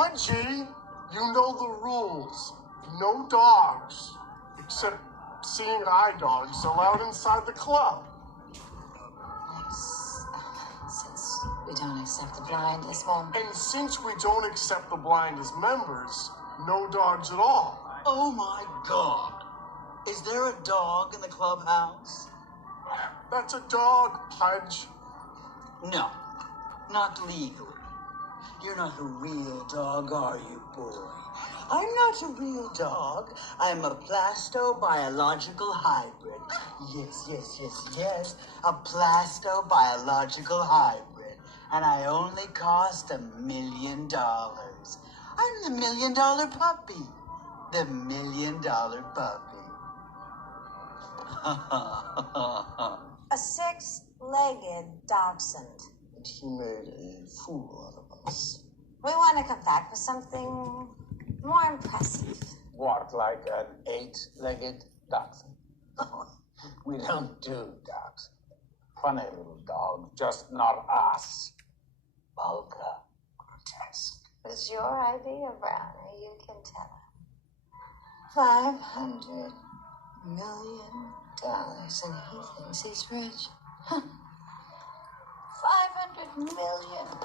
Pudgy, you know the rules. No dogs, except seeing eye dogs, allowed inside the club. Since we don't accept the blind as members. And since we don't accept the blind as members, no dogs at all. Oh my God. Is there a dog in the clubhouse? That's a dog, Pudge. No, not legally. You're not a real dog, are you, boy? I'm not a real dog. I'm a plastobiological hybrid. Yes. A plastobiological hybrid. And I only cost $1 million. I'm the $1 million puppy. The $1 million puppy. A six-legged dachshund. And he made a fool out of us. We want to come back with something more impressive. What, like an 8-legged dachshund? We don't do dogs. Funny little dog, just not us. Vulgar, grotesque. It's your idea, Brownie. You can tell him. $500 million, and he thinks he's rich. $500 million, and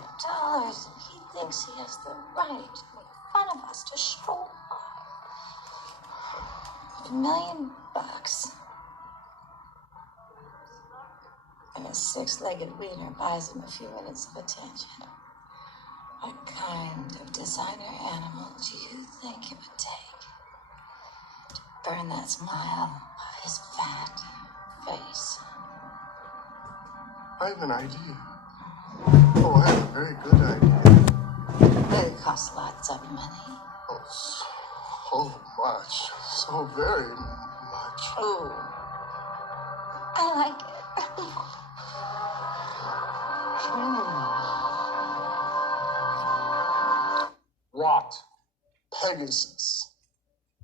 he thinks he has the right to make fun of us, to stroll by. $1 million. And a six-legged wiener buys him a few minutes of attention. What kind of designer animal do you think it would take to burn that smile off his fat face? I have an idea. Oh, I have a very good idea. It costs lots of money. Oh, so much. So very much. Ooh, I like it. What? Pegasus.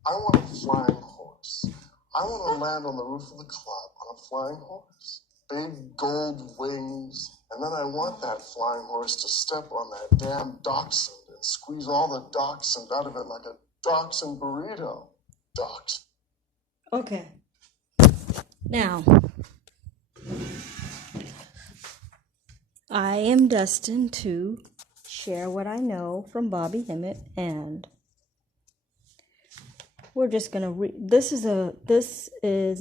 I want a flying horse. I want to land on the roof of the club on a flying horse. Big gold wings. And then I want that flying horse to step on that damn dachshund and squeeze all the dachshund out of it like a dachshund burrito. Dachshund. Okay. Now, I am destined to share what I know from Bobby Hemmitt, and we're just gonna this is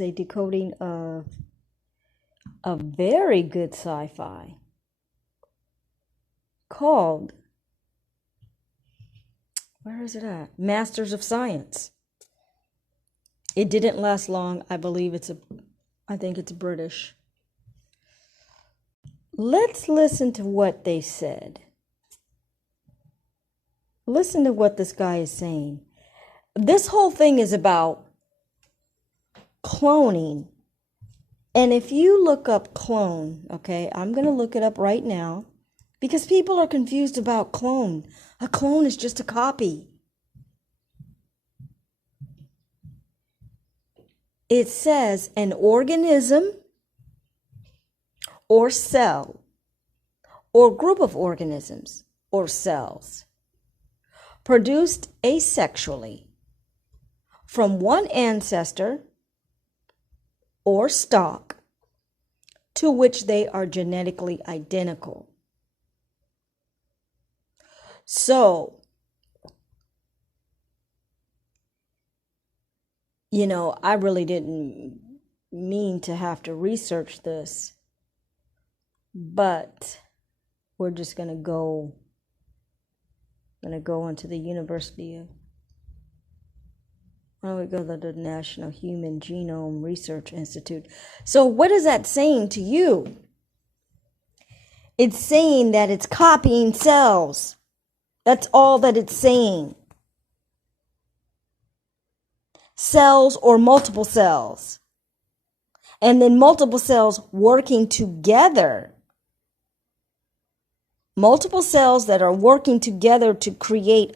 a decoding of a very good sci-fi called, where is it at? Masters of Science. It didn't last long. I think it's British. Let's listen to what they said. Listen to what this guy is saying. This whole thing is about cloning. And if you look up clone, okay, I'm going to look it up right now because people are confused about clone. A clone is just a copy. It says an organism or cell or group of organisms or cells produced asexually from one ancestor or stock to which they are genetically identical. So, I really didn't mean to have to research this, but we're just going to go into the University of, why don't we go to the National Human Genome Research Institute. So what is that saying to you? It's saying that it's copying cells. That's all that it's saying. Cells or multiple cells. And then multiple cells working together. Multiple cells that are working together to create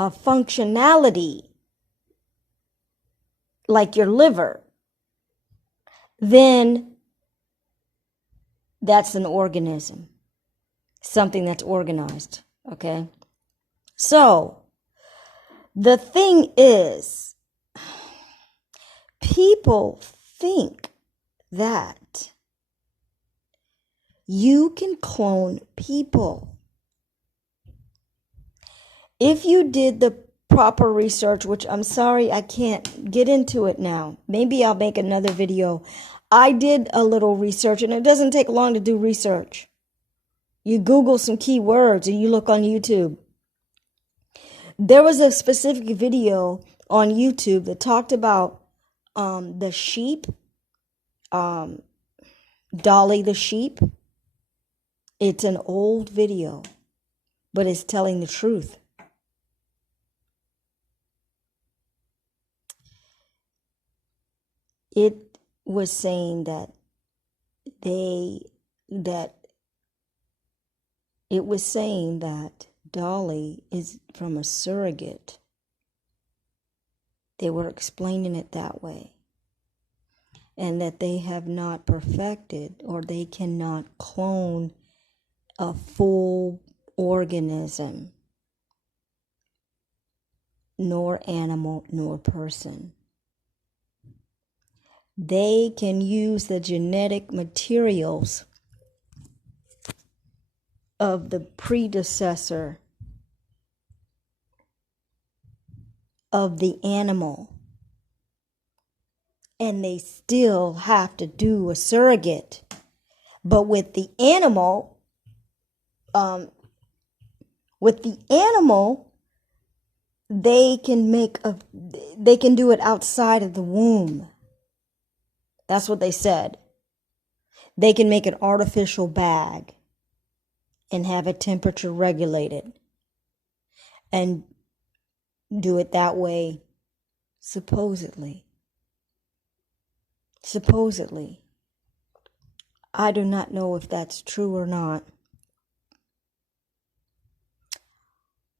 a functionality, like your liver, then that's an organism. something that's organized. Okay. So the thing is, people think that you can clone people. If you did the proper research, which I'm sorry I can't get into it now. Maybe I'll make another video. I did a little research, and it doesn't take long to do research. You Google some keywords and you look on YouTube. There was a specific video on YouTube that talked about the sheep, Dolly the sheep. It's an old video, but it's telling the truth. It was saying that it was saying that Dolly is from a surrogate. They were explaining it that way. And that they have not perfected, or they cannot clone a full organism, nor animal, nor person. They can use the genetic materials of the predecessor of the animal, and they still have to do a surrogate. But with the animal, they can do it outside of the womb. That's what they said. They can make an artificial bag and have it temperature regulated and do it that way, supposedly. Supposedly. I do not know if that's true or not.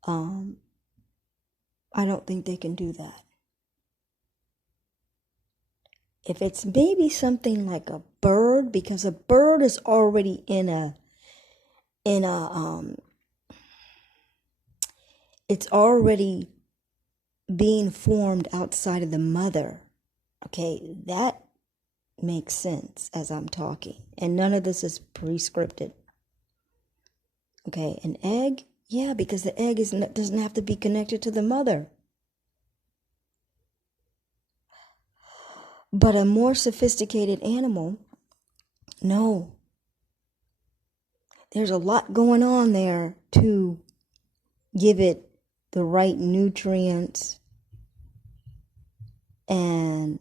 I don't think they can do that. If it's maybe something like a bird, because a bird is already it's already being formed outside of the mother. Okay, that makes sense as I'm talking. And none of this is pre-scripted. Okay, an egg? Yeah, because the egg doesn't have to be connected to the mother. But a more sophisticated animal, no. There's a lot going on there to give it the right nutrients and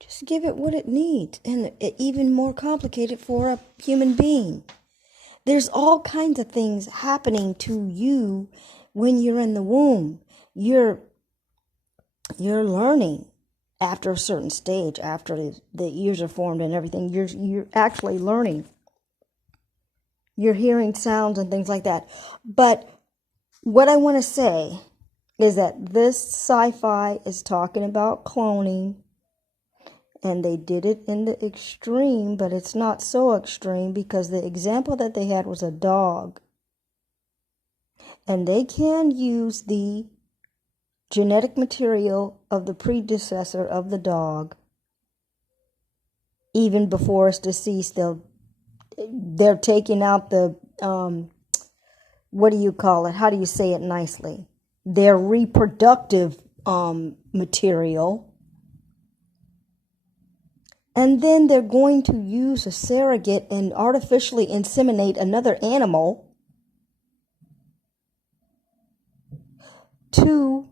just give it what it needs. And even more complicated for a human being. There's all kinds of things happening to you when you're in the womb. You're learning. After a certain stage, after the ears are formed and everything, you're actually learning. You're hearing sounds and things like that. But what I want to say is that this sci-fi is talking about cloning, and they did it in the extreme, but it's not so extreme because the example that they had was a dog. And they can use the genetic material of the predecessor of the dog even before it's deceased. They're taking out the what do you call it? How do you say it nicely? Their reproductive material. And then they're going to use a surrogate and artificially inseminate another animal to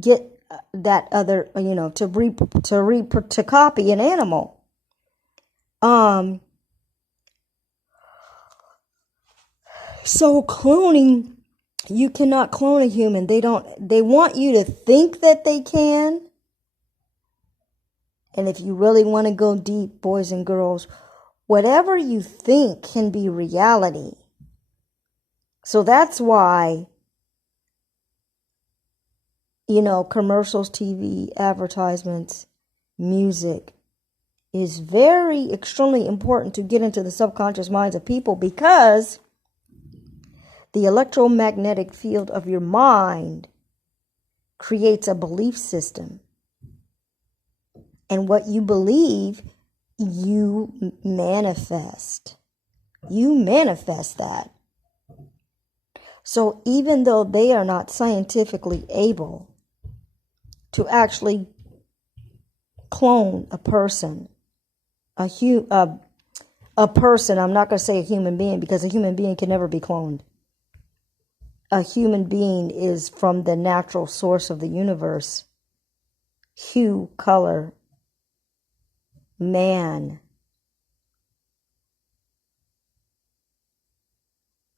get that other, to copy an animal. So cloning, you cannot clone a human. They want you to think that they can. And if you really want to go deep, boys and girls, whatever you think can be reality. So that's why, commercials, TV, advertisements, music, is very extremely important to get into the subconscious minds of people, because the electromagnetic field of your mind creates a belief system. And what you believe, you manifest. You manifest that. So even though they are not scientifically able to actually clone a person, a person, I'm not going to say a human being, because a human being can never be cloned. A human being is from the natural source of the universe. Hue, color, man.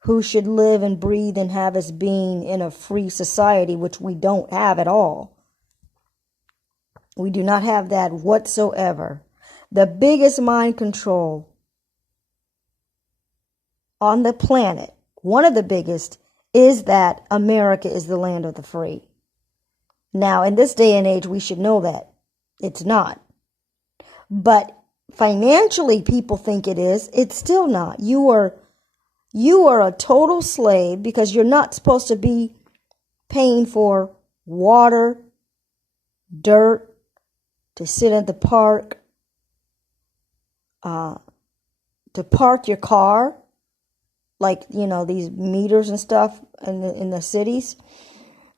Who should live and breathe and have his being in a free society, which we don't have at all. We do not have that whatsoever. The biggest mind control on the planet, one of the biggest, is that America is the land of the free. Now, in this day and age, we should know that it's not. But financially, people think it is. It's still not. You are a total slave, because you're not supposed to be paying for water, dirt, to sit at the park, to park your car, like, these meters and stuff in the cities.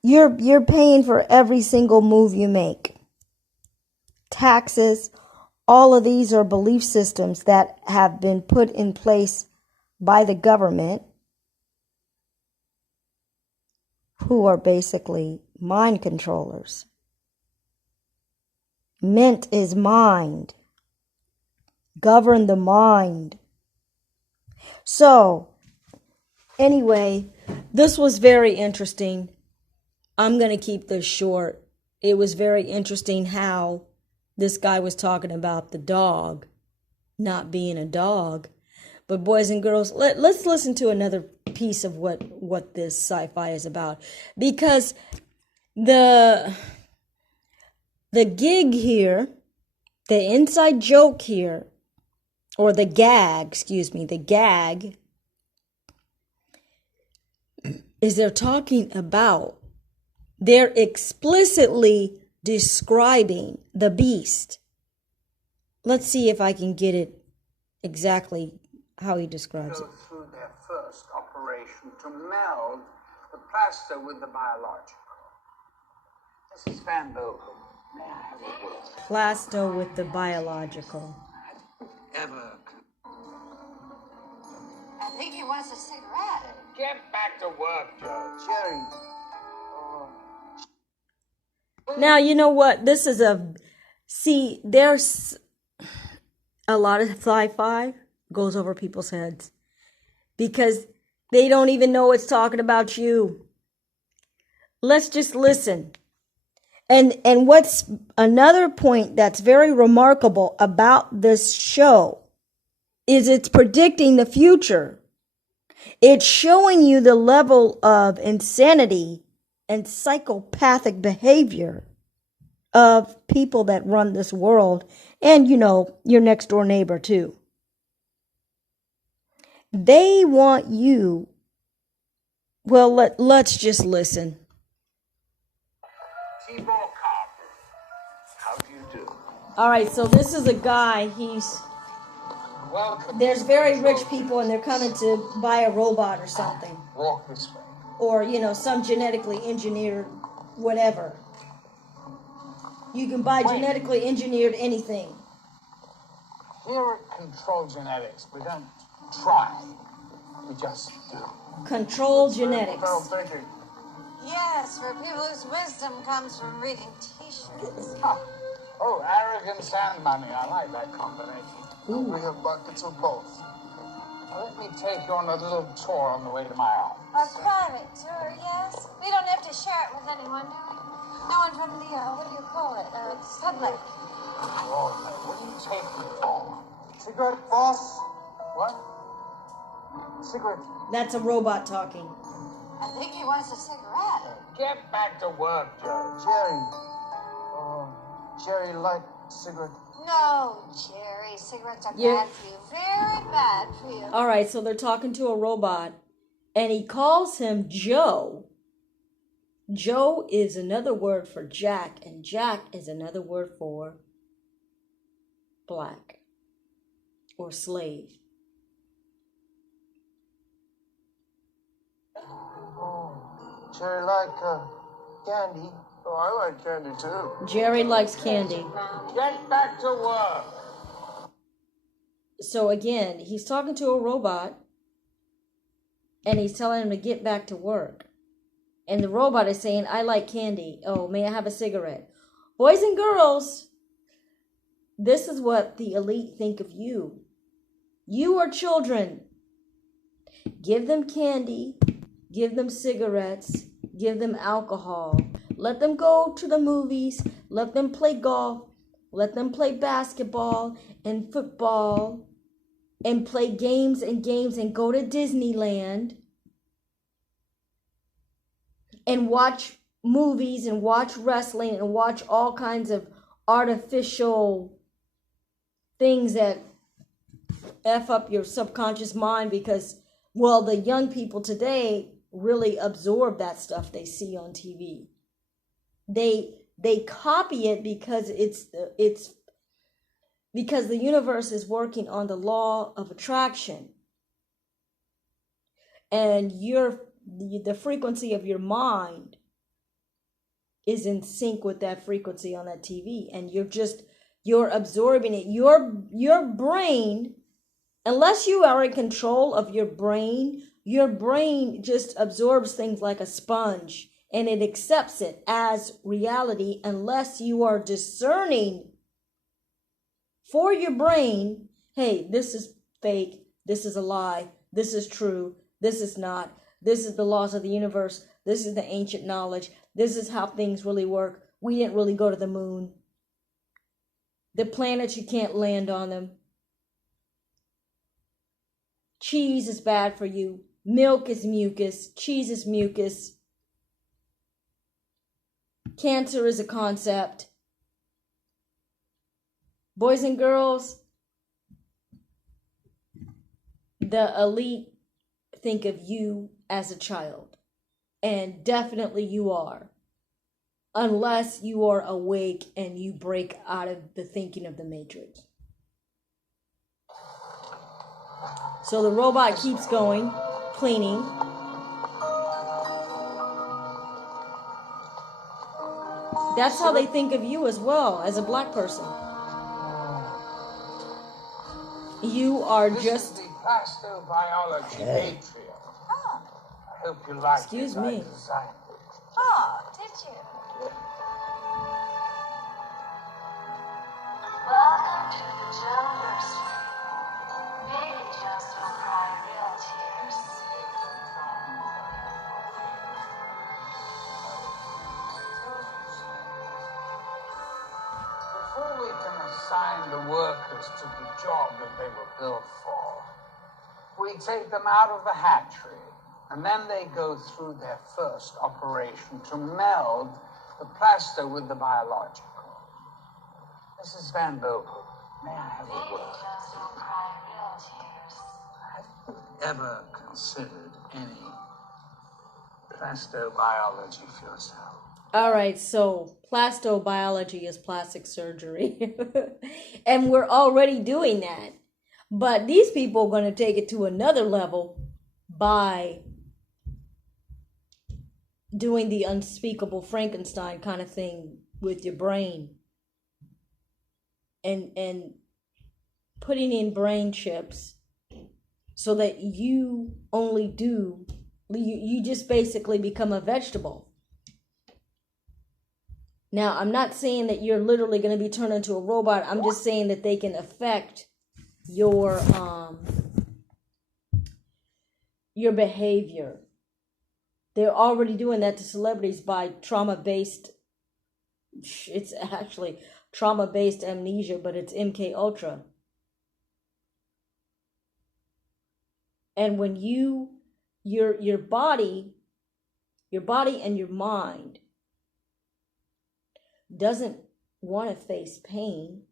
You're paying for every single move you make. Taxes, all of these are belief systems that have been put in place by the government, who are basically mind controllers. Ment is mind. Govern the mind. So, anyway, this was very interesting. I'm going to keep this short. It was very interesting how this guy was talking about the dog not being a dog. But boys and girls, let's listen to another piece of what this sci-fi is about. Because the gig here, the inside joke here, or the gag is they're explicitly describing the beast. Let's see if I can get it exactly how he describes it. Go through their first operation to meld the plaster with the biological. Mrs. Van Boven, may I have a word? Plasto with the biological. Ever. I think he wants a cigarette. Get back to work, Joe. Jerry. Now, you know what? There's a lot of sci-fi goes over people's heads because they don't even know it's talking about you. Let's just listen. And what's another point that's very remarkable about this show is it's predicting the future. It's showing you the level of insanity and psychopathic behavior of people that run this world, and your next door neighbor too. They want you. Well, let's just listen. Tibor Carver, how do you do? All right, so this is a guy. Welcome. There's very rich people, and they're coming to buy a robot or something, Walk this way. or some genetically engineered whatever. You can buy genetically engineered anything. Here at Control Genetics, we don't try. We just do. Control genetics. Feral thinking. Yes, for people whose wisdom comes from reading T-shirts. Oh, arrogance and money. I like that combination. We have buckets of both. Now, let me take you on a little tour on the way to my A office. private tour, yes? We don't have to share it with anyone, do we? No one from the, what do you call it? Public. Oh, what do you take me for? Cigarette, boss? What? Cigarette. That's a robot talking. I think he wants a cigarette. Get back to work, Joe. Jerry. Jerry, light cigarette. No, Jerry, cigarettes are Yeah. bad for you. Very bad for you. All right, so they're talking to a robot, and he calls him Joe. Joe is another word for Jack, and Jack is another word for black or slave. Jerry like candy. Oh, I like candy too. Jerry likes candy. Get back to work. So again, he's talking to a robot, and he's telling him to get back to work. And the robot is saying, I like candy. Oh, may I have a cigarette? Boys and girls, this is what the elite think of you. You are children. Give them candy. Give them cigarettes. Give them alcohol. Let them go to the movies. Let them play golf. Let them play basketball and football. And play games and go to Disneyland. And watch movies and watch wrestling and watch all kinds of artificial things that F up your subconscious mind because, well, the young people today really absorb that stuff they see on TV. They copy it because it's because the universe is working on the law of attraction. And the frequency of your mind is in sync with that frequency on that TV, and you're absorbing it. Your brain, unless you are in control of your brain just absorbs things like a sponge, and it accepts it as reality unless you are discerning for your brain, hey, this is fake, this is a lie, this is true, this is not. This is the laws of the universe. This is the ancient knowledge. This is how things really work. We didn't really go to the moon. The planets, you can't land on them. Cheese is bad for you. Milk is mucus. Cheese is mucus. Cancer is a concept. Boys and girls, the elite think of you as a child, and definitely you are, unless you are awake and you break out of the thinking of the matrix. So the robot keeps going, cleaning. That's how they think of you as well, as a black person. You are This just... is the plastobiology atrium. I hope you like Excuse it. me. I designed it. Oh, did you? Welcome to the Joe Nursery. Baby Joes don't cry real tears. Before we can assign the workers to the job that they were built for, we take them out of the hatchery, and then they go through their first operation to meld the plaster with the biological. Mrs. Van Bokel, may I have a Baby word? Joes don't cry real tears. Have you ever considered any plastobiology for yourself? All right, so plastobiology is plastic surgery. And we're already doing that. But these people are going to take it to another level by doing the unspeakable Frankenstein kind of thing with your brain. And putting in brain chips so that you just basically become a vegetable. Now, I'm not saying that you're literally going to be turned into a robot. I'm just saying that they can affect your behavior. They're already doing that to celebrities by trauma-based. It's actually trauma-based amnesia, but it's MK Ultra. And when your body and your mind doesn't want to face pain,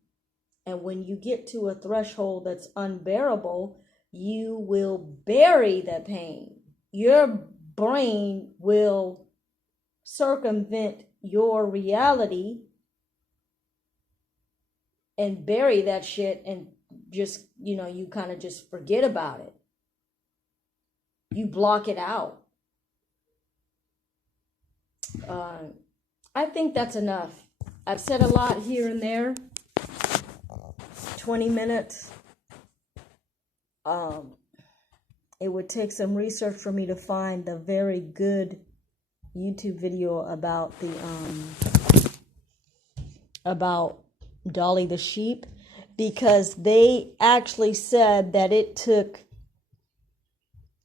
And when you get to a threshold that's unbearable, you will bury the pain. Your brain will circumvent your reality and bury that shit, and just, you kind of just forget about it. You block it out. I think that's enough. I've said a lot here and there. 20 minutes. It would take some research for me to find the very good YouTube video about the about Dolly the sheep, because they actually said that it took,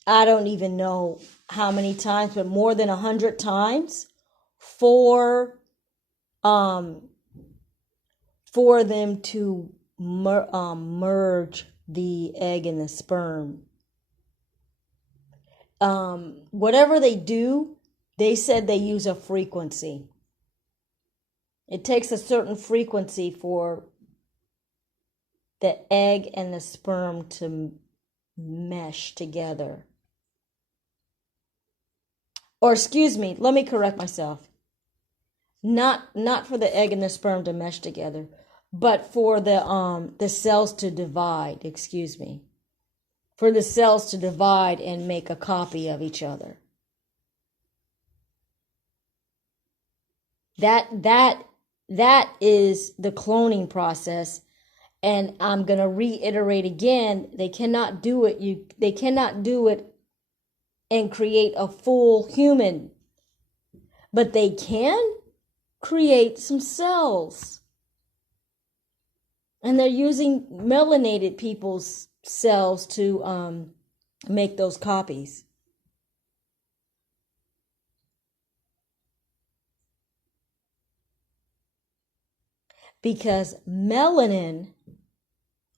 I don't even know how many times, but more than 100 times for them to merge the egg and the sperm. Whatever they do, they said they use a frequency. It takes a certain frequency for the egg and the sperm to mesh together. Or excuse me, let me correct myself. Not for the egg and the sperm to mesh together, but for the cells to divide, excuse me. For the cells to divide and make a copy of each other. That is the cloning process, and I'm going to reiterate again, they cannot do it. They cannot do it and create a full human, but they can create some cells. And they're using melanated people's cells to make those copies. Because melanin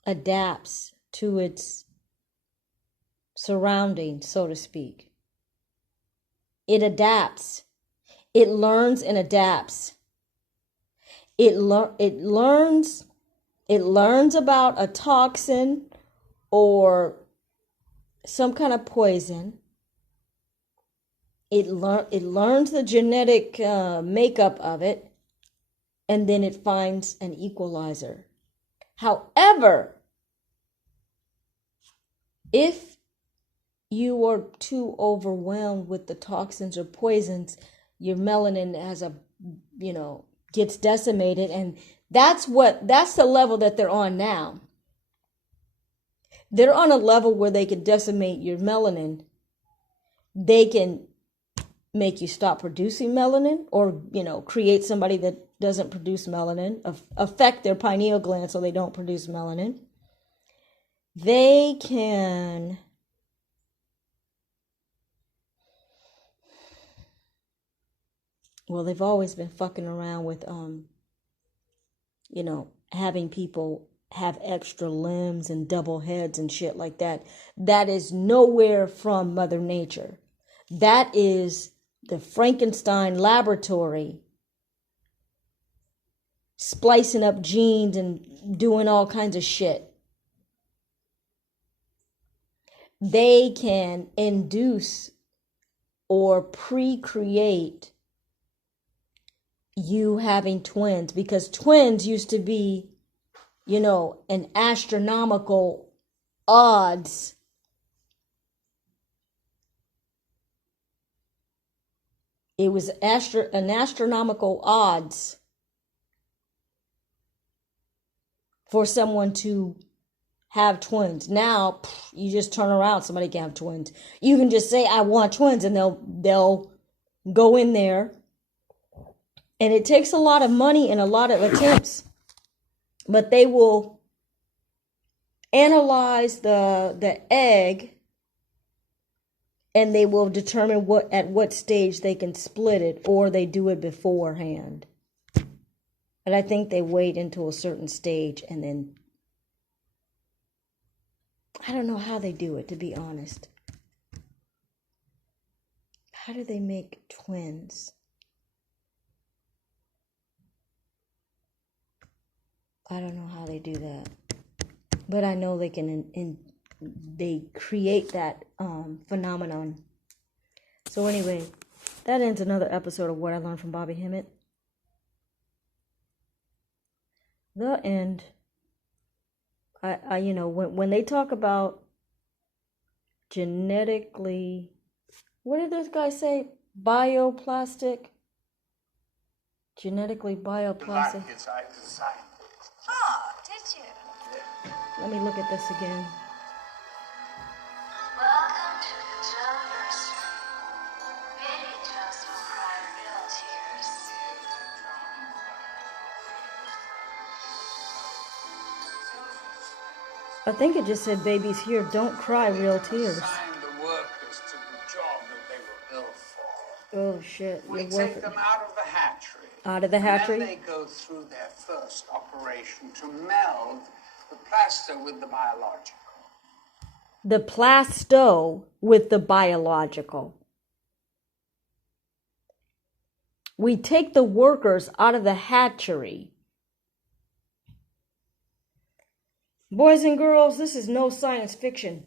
adapts to its surroundings, so to speak. It adapts. It learns and adapts. It learns about a toxin or some kind of poison. It learns the genetic makeup of it, and then it finds an equalizer. However, if you are too overwhelmed with the toxins or poisons, your melanin gets decimated, and that's the level that they're on now. They're on a level where they can decimate your melanin. They can make you stop producing melanin, or create somebody that doesn't produce melanin, affect their pineal gland so they don't produce melanin. They can they've always been fucking around with having people have extra limbs and double heads and shit like that. That is nowhere from Mother Nature. That is the Frankenstein laboratory splicing up genes and doing all kinds of shit. They can induce or pre-create you having twins, because twins used to be, an astronomical odds. It was an astronomical odds for someone to have twins. Now, you just turn around, somebody can have twins. You can just say, I want twins, and they'll go in there. And it takes a lot of money and a lot of attempts. But they will analyze the egg, and they will determine at what stage they can split it, or they do it beforehand. But I think they wait until a certain stage, and then I don't know how they do it, to be honest. How do they make twins? I don't know how they do that, but I know they can. They create that phenomenon. So anyway, that ends another episode of What I Learned from Bobby Hemmett. The end. I when they talk about genetically, what did this guy say? Bioplastic? Genetically bioplastic. Like I designed it. Oh, did you? Let me look at this again. Welcome to the Joe Nursery. Baby Joe's will cry real tears. I think it just said babies here don't cry real tears. Assign the workers to the job that they were built for. Oh shit, We you're take working them out of the hatchery. out of the And hatchery. then they go through their first operation to meld the plaster with the biological. The plasto with the biological. We take the workers out of the hatchery. Boys and girls, this is no science fiction.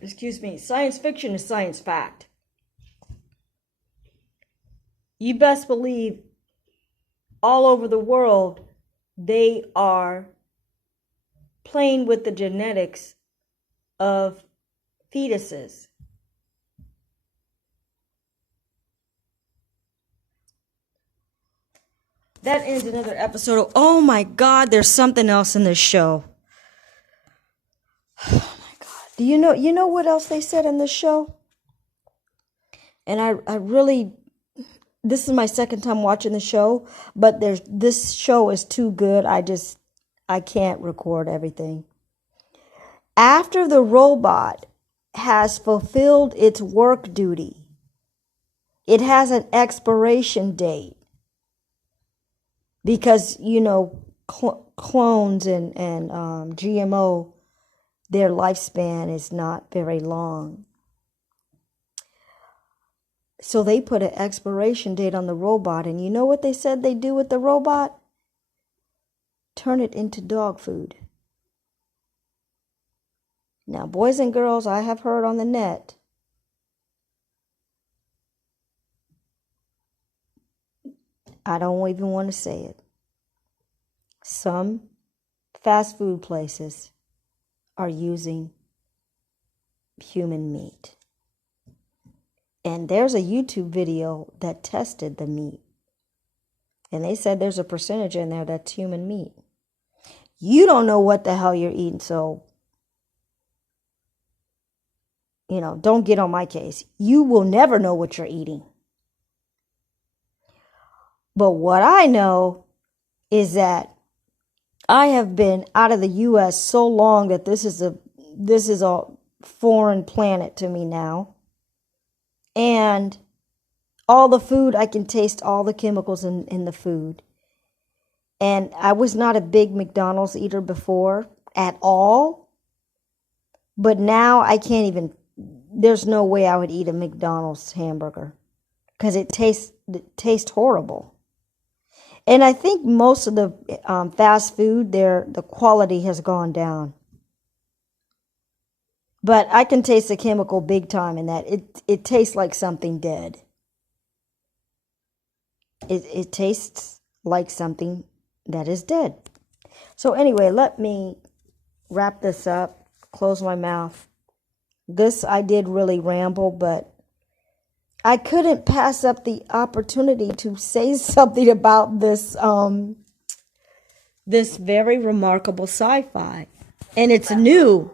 Excuse me. Science fiction is science fact. You best believe all over the world they are playing with the genetics of fetuses. That ends another episode of, oh my God, there's something else in this show. Oh my God. Do you know what else they said in this show? And I really, this is my second time watching the show, but this show is too good. I can't record everything. After the robot has fulfilled its work duty, it has an expiration date. Because, clones and GMO, their lifespan is not very long. So they put an expiration date on the robot. And you know what they said they do with the robot? Turn it into dog food. Now, boys and girls, I have heard on the net, I don't even want to say it. Some fast food places are using human meat. And there's a YouTube video that tested the meat. And they said there's a percentage in there that's human meat. You don't know what the hell you're eating, so, don't get on my case. You will never know what you're eating. But what I know is that I have been out of the U.S. so long that this is a foreign planet to me now. And all the food, I can taste all the chemicals in the food. And I was not a big McDonald's eater before at all. But now I can't even, there's no way I would eat a McDonald's hamburger. Because it tastes horrible. And I think most of the fast food, the quality has gone down. But I can taste the chemical big time in that. It tastes like something dead. It tastes like something that is dead. So anyway, let me wrap this up, close my mouth. This, I did really ramble, but I couldn't pass up the opportunity to say something about this this very remarkable sci-fi. And it's new.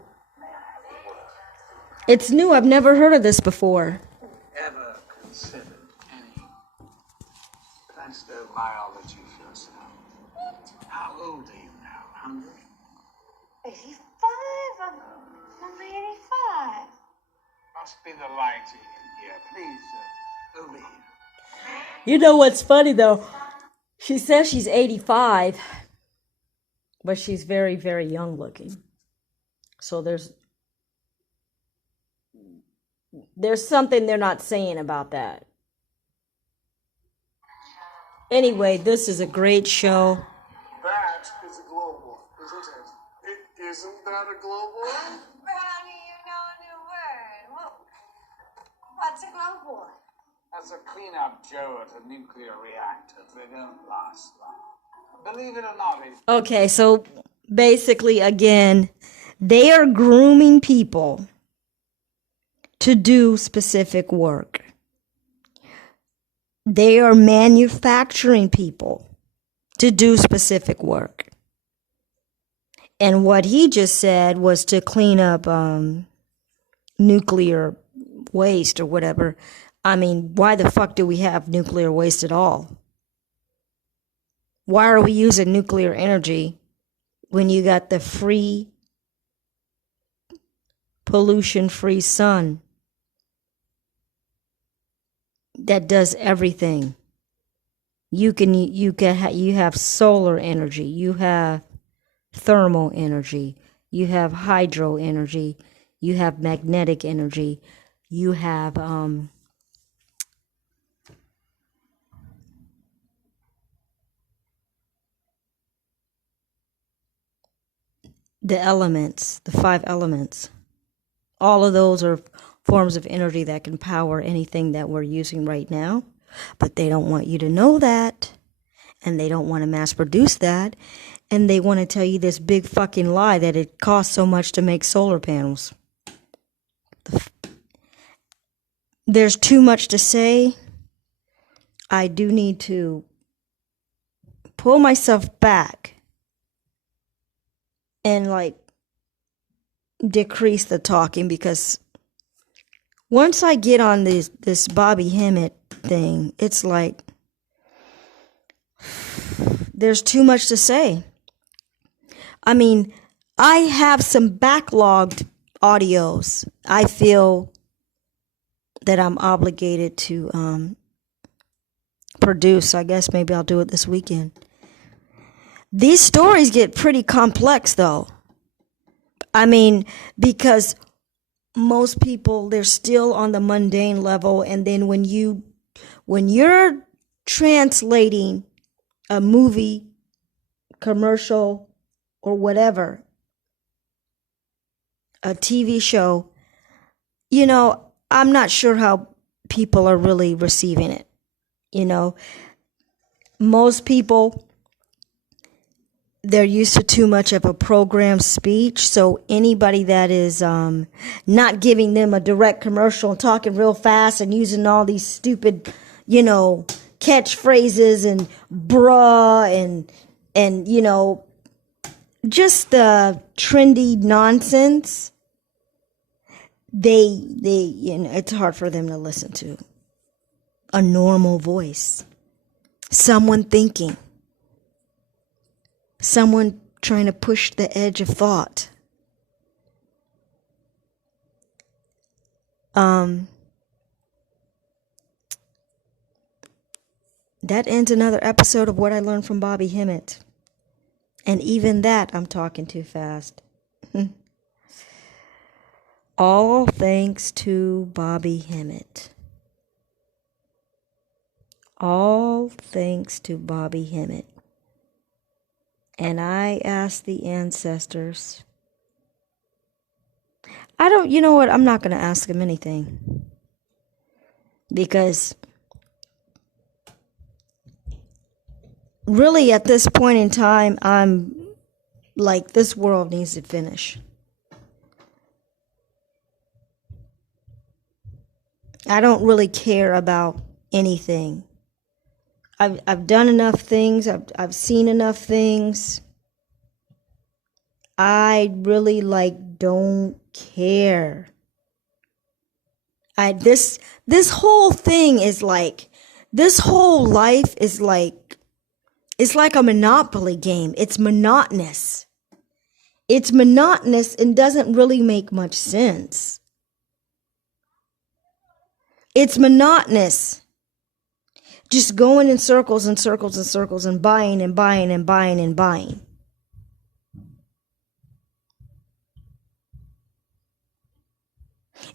It's new. I've never heard of this before. Ever considered any plastobiology yourself? How old are you now? 100? 85. I'm 85. Must be the lighting in here. Please, over here. You know what's funny though? She says she's 85, but she's very, very young looking. So there's something they're not saying about that. Anyway, this is a great show. That is a Isn't that a global? Brownie, you know a new word. What's a global? That's a clean-up Joe at a nuclear reactor. They don't last long. Believe it or not, it's Okay, so basically, again, they are grooming people to do specific work. They are manufacturing people to do specific work. And what he just said was to clean up nuclear waste or whatever. I mean, why the fuck do we have nuclear waste at all? Why are we using nuclear energy when you got the free, pollution-free sun that does everything? You have solar energy, you have thermal energy, you have hydro energy, you have magnetic energy, you have the elements, the 5 elements. All of those are forms of energy that can power anything that we're using right now, but they don't want you to know that, and they don't want to mass produce that, and they want to tell you this big fucking lie that it costs so much to make solar panels. There's too much to say. I do need to pull myself back and decrease the talking, because once I get on this Bobby Hemmett thing, it's like there's too much to say. I mean, I have some backlogged audios. I feel that I'm obligated to produce. I guess maybe I'll do it this weekend. These stories get pretty complex, though. I mean, because most people, they're still on the mundane level, and then when you're translating a movie, commercial, or whatever, a TV show, I'm not sure how people are really receiving it. Most people, they're used to too much of a programmed speech. So anybody that is not giving them a direct commercial and talking real fast and using all these stupid, catchphrases and bruh and just the trendy nonsense, they it's hard for them to listen to. A normal voice, someone thinking, someone trying to push the edge of thought. That ends another episode of What I Learned from Bobby Hemmett. And even that, I'm talking too fast. All thanks to Bobby Hemmett. All thanks to Bobby Hemmett. And I ask the ancestors. You know what? I'm not going to ask them anything. Because really at this point in time, I'm like, this world needs to finish. I don't really care about anything. I've done enough things. I've seen enough things. I really don't care. This whole thing is this whole life is it's like a Monopoly game. It's monotonous. It's monotonous and doesn't really make much sense. It's monotonous. Just going in circles and circles and circles and buying and buying and buying and buying.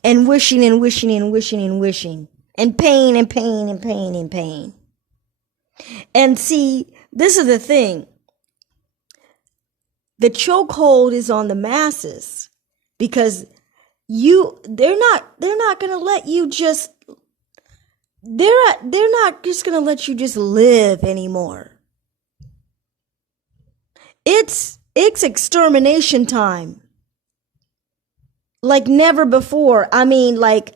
And wishing and wishing and wishing and wishing. And pain and pain and pain and pain. And see, this is the thing. The chokehold is on the masses because they're not going to let you just, they're not just going to let you just live anymore. It's extermination time. Like never before. I mean, like,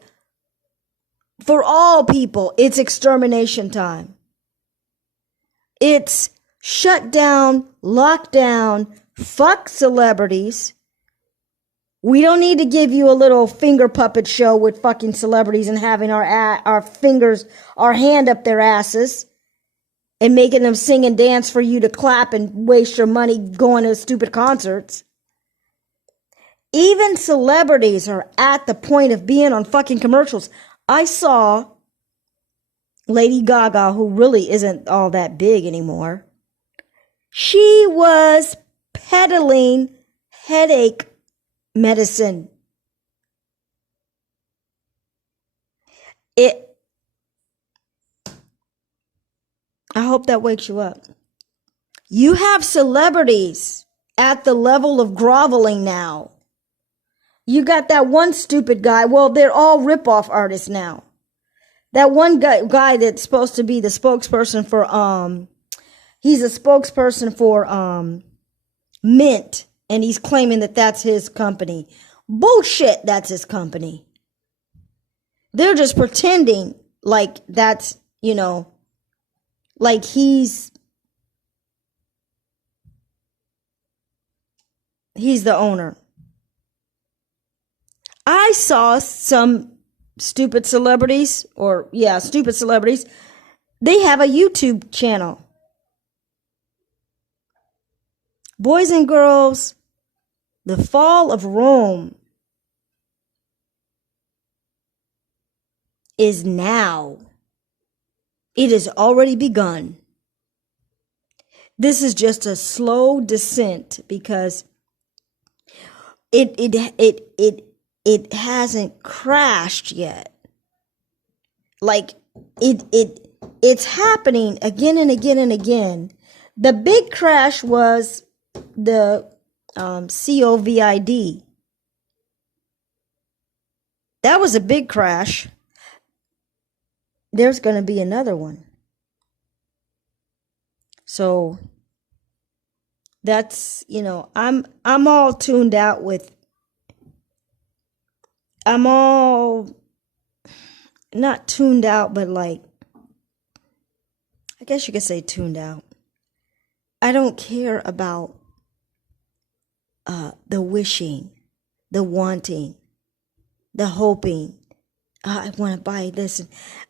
for all people, it's extermination time. It's shut down, locked down, fuck celebrities. We don't need to give you a little finger puppet show with fucking celebrities and having our fingers, our hand up their asses and making them sing and dance for you to clap and waste your money going to stupid concerts. Even celebrities are at the point of being on fucking commercials. I saw Lady Gaga, who really isn't all that big anymore. She was peddling headache medicine. I hope that wakes you up. You have celebrities at the level of groveling now. You got that one stupid guy. Well, they're all ripoff artists now. That one guy that's supposed to be the spokesperson for, he's a spokesperson for, Mint. And he's claiming that that's his company. Bullshit, that's his company. They're just pretending like that's, like he's the owner. I saw some stupid celebrities, they have a YouTube channel. Boys and girls, the fall of Rome is now. It has already begun. This is just a slow descent because it hasn't crashed yet. Like it's happening again and again and again. The big crash was the COVID. That was a big crash. There's going to be another one. So that's, I'm all tuned out with, I'm all not tuned out, but like, I guess you could say tuned out. I don't care about the wishing, the wanting, the hoping. I want to buy this.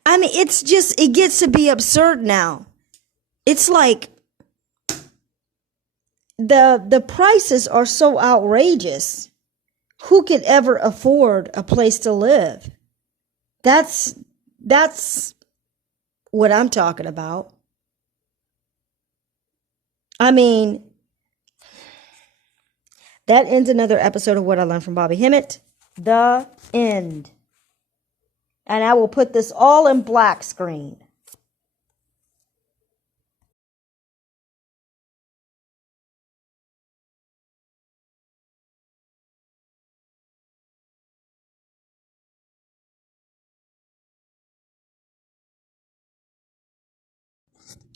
I mean, it's just, it gets to be absurd now. It's like the prices are so outrageous. Who could ever afford a place to live? That's what I'm talking about. I mean, that ends another episode of What I Learned from Bobby Hemmitt. The end. And I will put this all in black screen.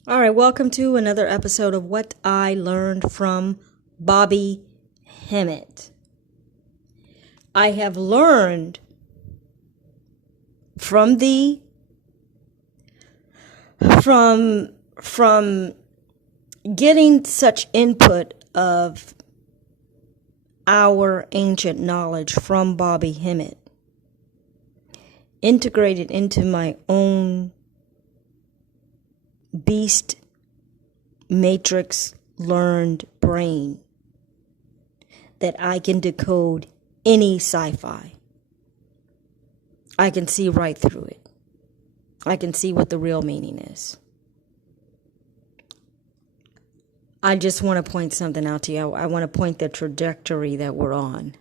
All right, welcome to another episode of What I Learned from Bobby Hemmitt. I have learned from getting such input of our ancient knowledge from Bobby Hemmitt, integrated into my own beast matrix learned brain, that I can decode any sci-fi. I can see right through it. I can see what the real meaning is. I just want to point something out to you. I want to point the trajectory that we're on.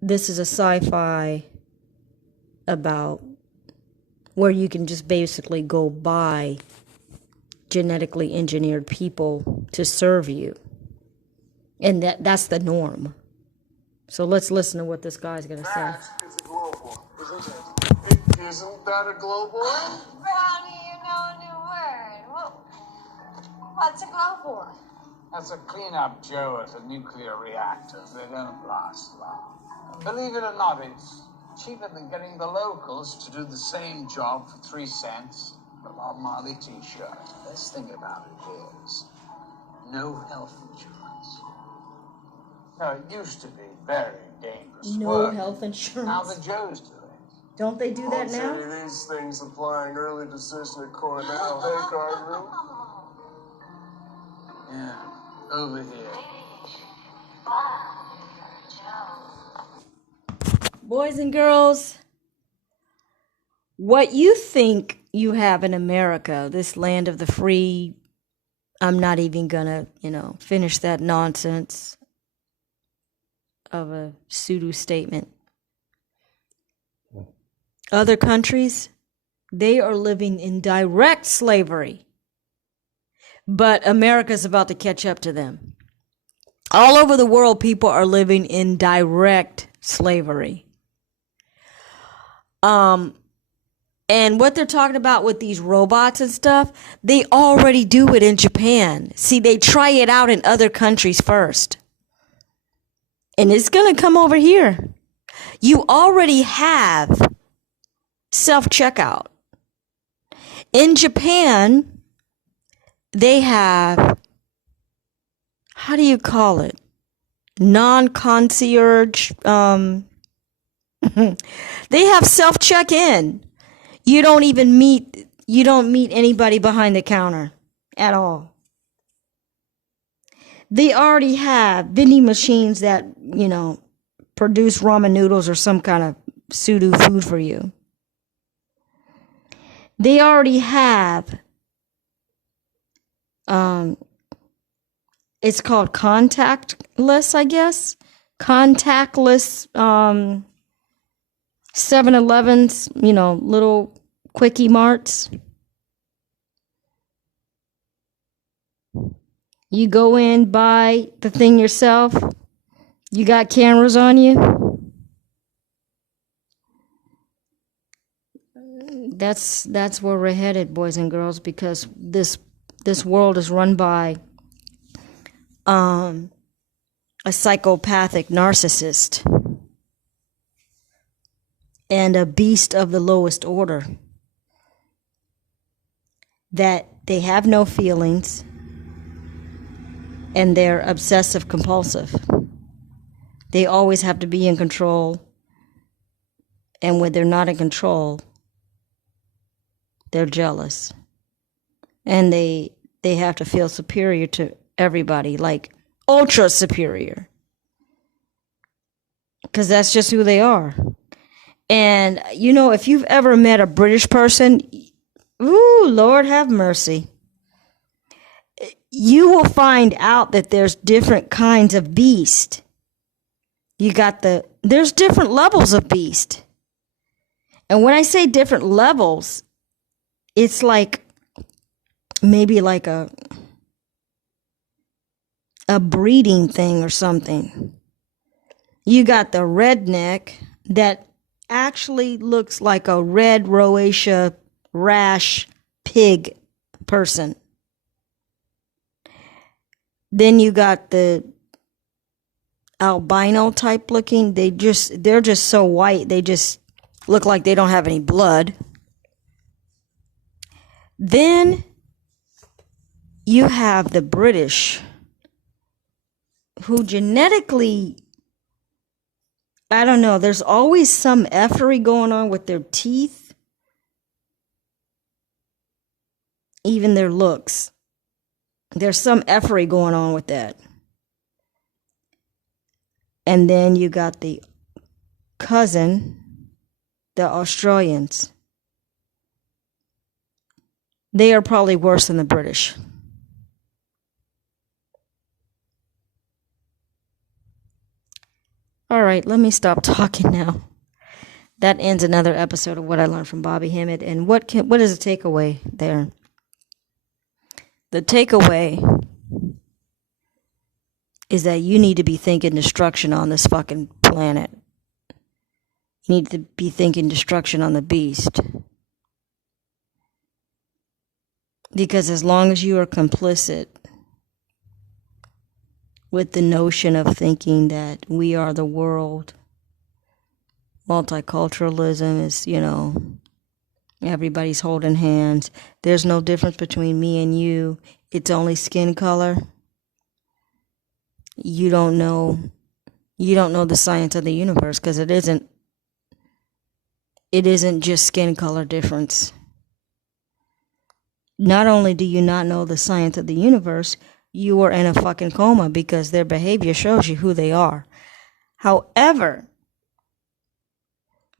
This is a sci-fi about where you can just basically go buy genetically engineered people to serve you. And that's the norm. So let's listen to what this guy's going to say. That is a global, isn't it? Isn't that a global? Brownie, you know a new word. Well, what's a global? That's a clean-up Joe at a nuclear reactor. They don't last long. Believe it or not, it's cheaper than getting the locals to do the same job for 3 cents. A Bob Marley t-shirt. The best thing about it is no health insurance. No, it used to be very dangerous No work. health Now insurance. the Joes do it. Don't they do that I'll tell now? you these things applying early decision at Cornell. Hey, Carter. Yeah, over here. Boys and girls, what you think you have in America, this land of the free, I'm not even gonna, finish that nonsense of a pseudo statement. Other countries, they are living in direct slavery. But America's about to catch up to them. All over the world, people are living in direct slavery. And what they're talking about with these robots and stuff, they already do it in Japan. See, they try it out in other countries first. And it's going to come over here. You already have self-checkout. In Japan, they have, how do you call it? Non-concierge, they have self-check-in. You don't meet anybody behind the counter at all. They already have vending machines that, produce ramen noodles or some kind of pseudo food for you. They already have, it's called contactless, I guess. Contactless, 7-Elevens, little quickie marts. You go in, buy the thing yourself. You got cameras on you. That's where we're headed, boys and girls, because this world is run by a psychopathic narcissist and a beast of the lowest order. That they have no feelings and they're obsessive compulsive. They always have to be in control, and when they're not in control, they're jealous. And they have to feel superior to everybody, like ultra superior. Because that's just who they are. And, if you've ever met a British person, ooh, Lord have mercy. You will find out that there's different kinds of beast. There's different levels of beast. And when I say different levels, it's like, maybe like a breeding thing or something. You got the redneck that actually looks like a red Rhoatia rash pig person. Then you got the albino type looking. They're just so white. They just look like they don't have any blood. Then you have the British, who genetically, I don't know, there's always some effery going on with their teeth, even their looks. There's some effery going on with that. And then you got the cousin, the Australians. They are probably worse than the British. All right, let me stop talking now. That ends another episode of What I Learned from Bobby Hemmitt. And what is the takeaway there? The takeaway is that you need to be thinking destruction on this fucking planet. You need to be thinking destruction on the beast. Because as long as you are complicit with the notion of thinking that we are the world, multiculturalism is, everybody's holding hands. There's no difference between me and you. It's only skin color. You don't know the science of the universe, because it isn't just skin color difference. Not only do you not know the science of the universe, you are in a fucking coma because their behavior shows you who they are. However,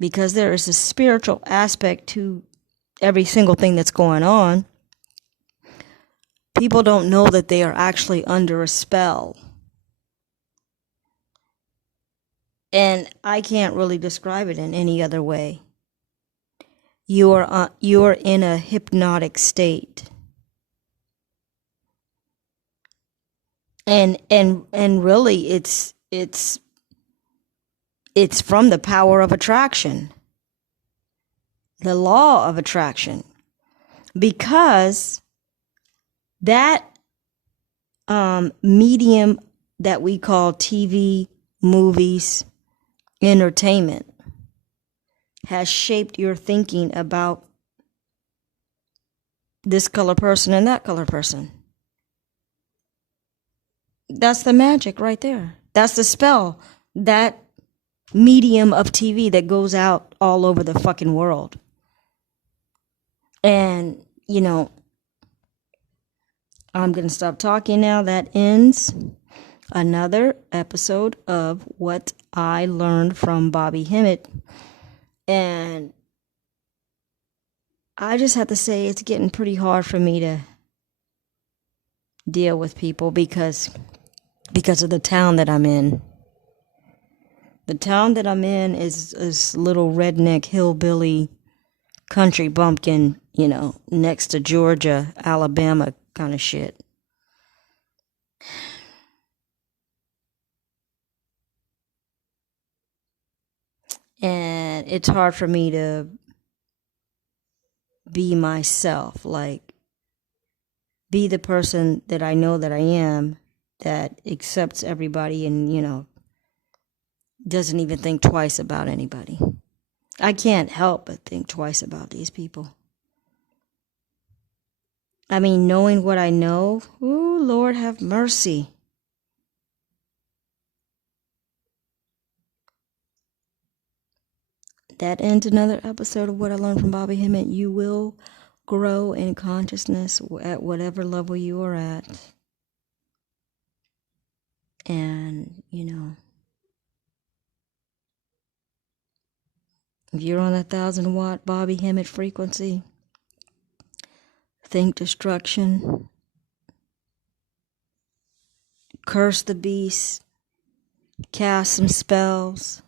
because there is a spiritual aspect to every single thing that's going on, people don't know that they are actually under a spell. And I can't really describe it in any other way. You are in a hypnotic state. And really it's from the power of attraction. The law of attraction. Because that medium that we call TV, movies, entertainment has shaped your thinking about this color person and that color person. That's the magic right there. That's the spell. That medium of TV that goes out all over the fucking world. And, I'm going to stop talking now. That ends another episode of What I Learned from Bobby Hemmitt. And I just have to say it's getting pretty hard for me to deal with people because of the town that I'm in. The town that I'm in is little redneck hillbilly country bumpkin, next to Georgia, Alabama kind of shit. And it's hard for me to be myself, like be the person that I know that I am, that accepts everybody and, doesn't even think twice about anybody. I can't help but think twice about these people. I mean, knowing what I know, ooh, Lord have mercy. That ends another episode of What I Learned from Bobby Hemmitt. You will grow in consciousness at whatever level you are at. And, if you're on a 1,000-watt Bobby Hemmitt frequency, think destruction, curse the beast, cast some spells,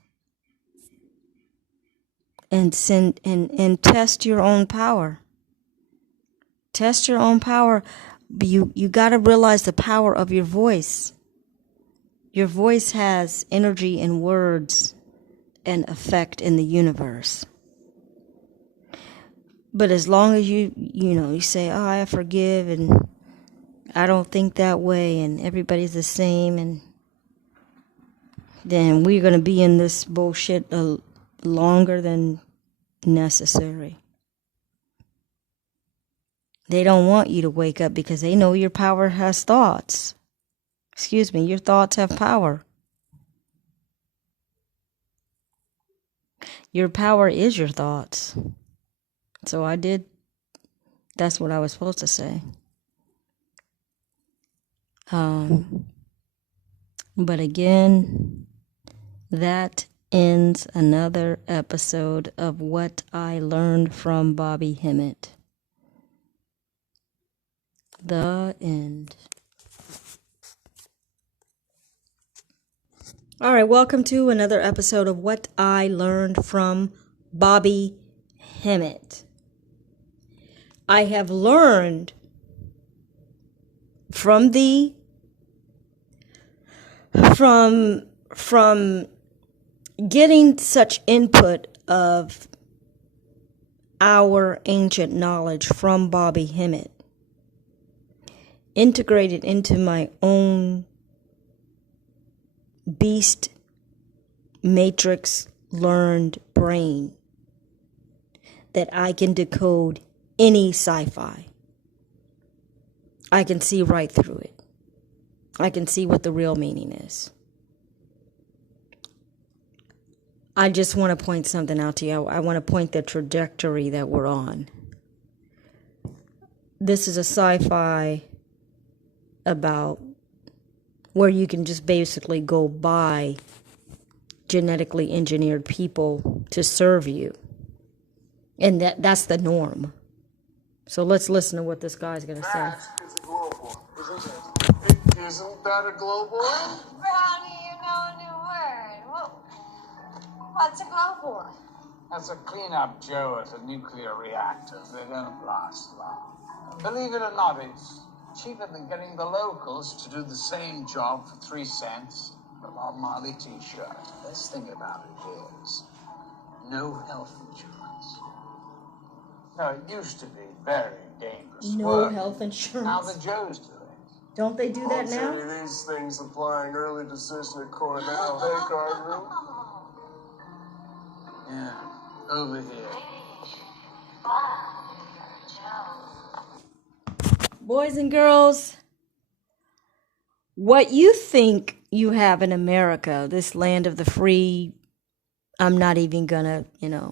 and test your own power. Test your own power. You got to realize the power of your voice. Your voice has energy and words and effect in the universe. But as long as you say, oh, I forgive and I don't think that way and everybody's the same, and then we're going to be in this bullshit longer than necessary. They don't want you to wake up because they know your power has thoughts. Your thoughts have power. Your power is your thoughts. So that's what I was supposed to say. But again, that ends another episode of What I Learned from Bobby Hemmitt. The end. All right, welcome to another episode of What I Learned from Bobby Hemmitt. I have learned from the from getting such input of our ancient knowledge from Bobby Hemmett, integrated into my own beast matrix learned brain, that I can decode any sci-fi. I can see right through it. I can see what the real meaning is. I just want to point something out to you. I want to point the trajectory that we're on. This is a sci-fi about where you can just basically go buy genetically engineered people to serve you. And that's the norm. So let's listen to what this guy's going to say. That is a global, isn't it? Isn't that a global? Brownie, you know a new word. What's a global? That's a clean-up Joe at a nuclear reactor. They don't last long. Believe it or not, it's cheaper than getting the locals to do the same job for 3 cents. A Bob Marley t-shirt. Best thing about it is no health insurance. No, it used to be very dangerous No work. health Now insurance. the Joes do it. Don't they do that now? Consider these things applying early decision at Cornell. Hey, Carter. Yeah, over here. Boys and girls, what you think you have in America, this land of the free, I'm not even gonna,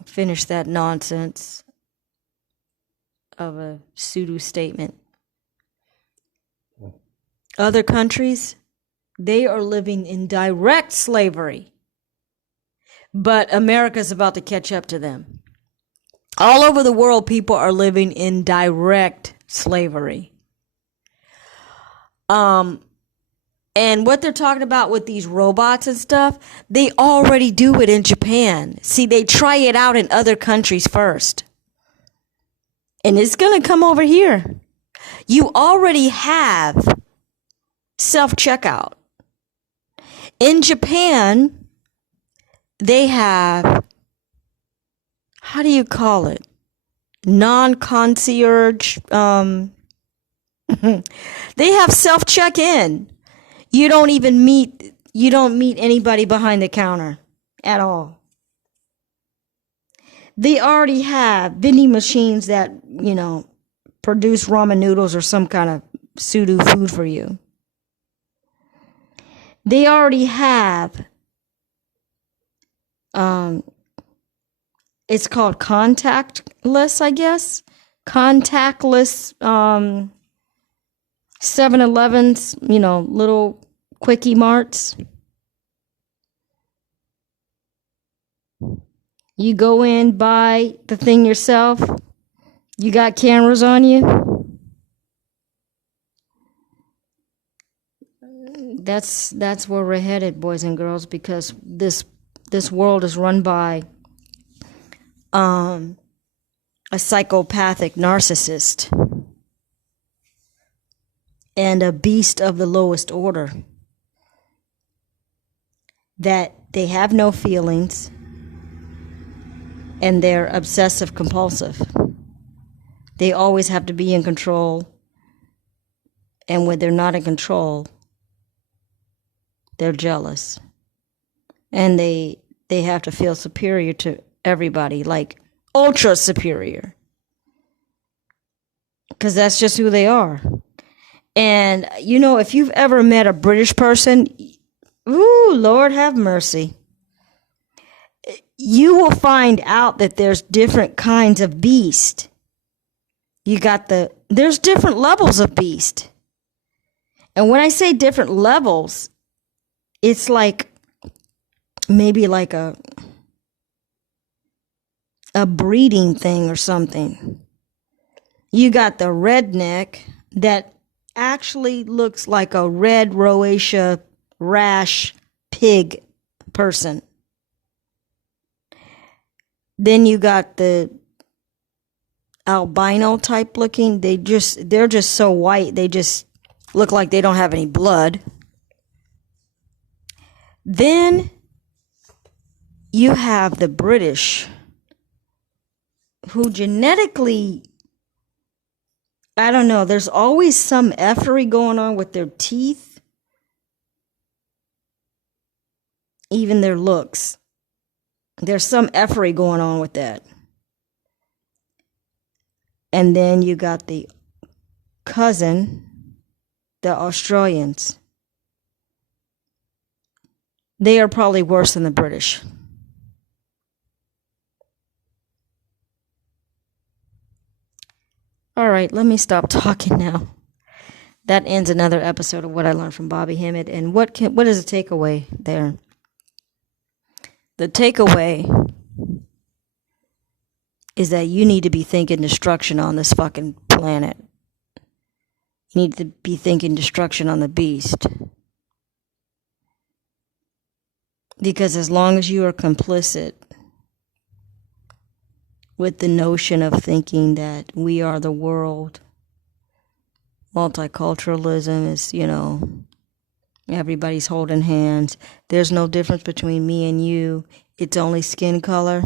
finish that nonsense of a pseudo statement. Other countries, they are living in direct slavery. But America's about to catch up to them. All over the world, people are living in direct slavery. And what they're talking about with these robots and stuff, they already do it in Japan. See, they try it out in other countries first. And it's going to come over here. You already have self-checkout. In Japan, they have, how do you call it? Non-concierge, they have self-check-in. You don't meet anybody behind the counter at all. They already have vending machines that, produce ramen noodles or some kind of pseudo food for you. They already have, it's called contactless, I guess. Contactless, 7-Elevens, little quickie marts. You go in, buy the thing yourself. You got cameras on you. That's where we're headed, boys and girls, because this world is run by a psychopathic narcissist and a beast of the lowest order, that they have no feelings and they're obsessive compulsive. They always have to be in control, and when they're not in control, they're jealous, and they have to feel superior to everybody, like ultra superior, because that's just who they are. And, if you've ever met a British person, ooh, Lord have mercy, you will find out that there's different kinds of beast. There's different levels of beast. And when I say different levels, it's like, maybe like a breeding thing or something. You got the redneck that actually looks like a red Rhoatia rash pig person. Then you got the albino type looking. They're just so white. They just look like they don't have any blood. Then you have the British, who genetically, I don't know, there's always some effery going on with their teeth, even their looks. There's some effery going on with that. And then you got the cousin, the Australians. They are probably worse than the British. All right, let me stop talking now. That ends another episode of What I Learned from Bobby Hemmitt. And what is the takeaway there? The takeaway is that you need to be thinking destruction on this fucking planet. You need to be thinking destruction on the beast. Because as long as you are complicit with the notion of thinking that we are the world, multiculturalism is, everybody's holding hands. There's no difference between me and you. It's only skin color.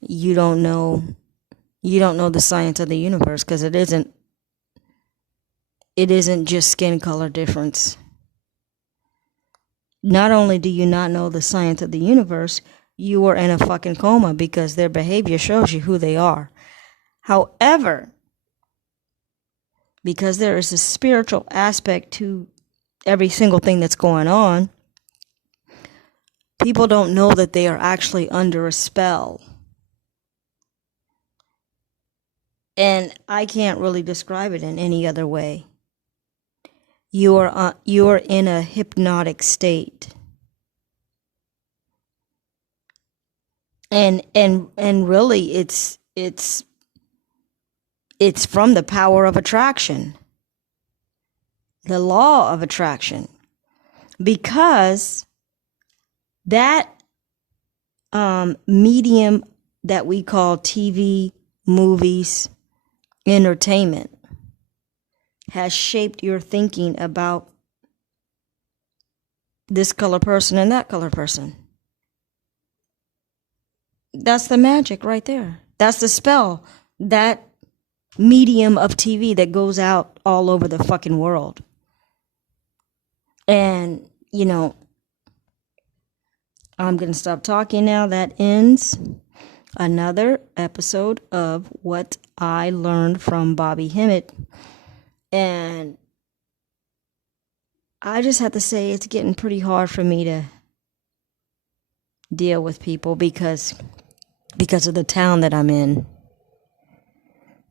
You don't know the science of the universe, because it isn't just skin color difference. Not only do you not know the science of the universe, you are in a fucking coma because their behavior shows you who they are. However, because there is a spiritual aspect to every single thing that's going on, people don't know that they are actually under a spell. And I can't really describe it in any other way. You are in a hypnotic state. And really it's from the power of attraction. The law of attraction. Because that medium that we call TV, movies, entertainment has shaped your thinking about this color person and that color person. That's the magic right there. That's the spell. That medium of TV that goes out all over the fucking world. And, I'm going to stop talking now. That ends another episode of What I Learned from Bobby Hemmitt. And I just have to say it's getting pretty hard for me to deal with people because of the town that I'm in.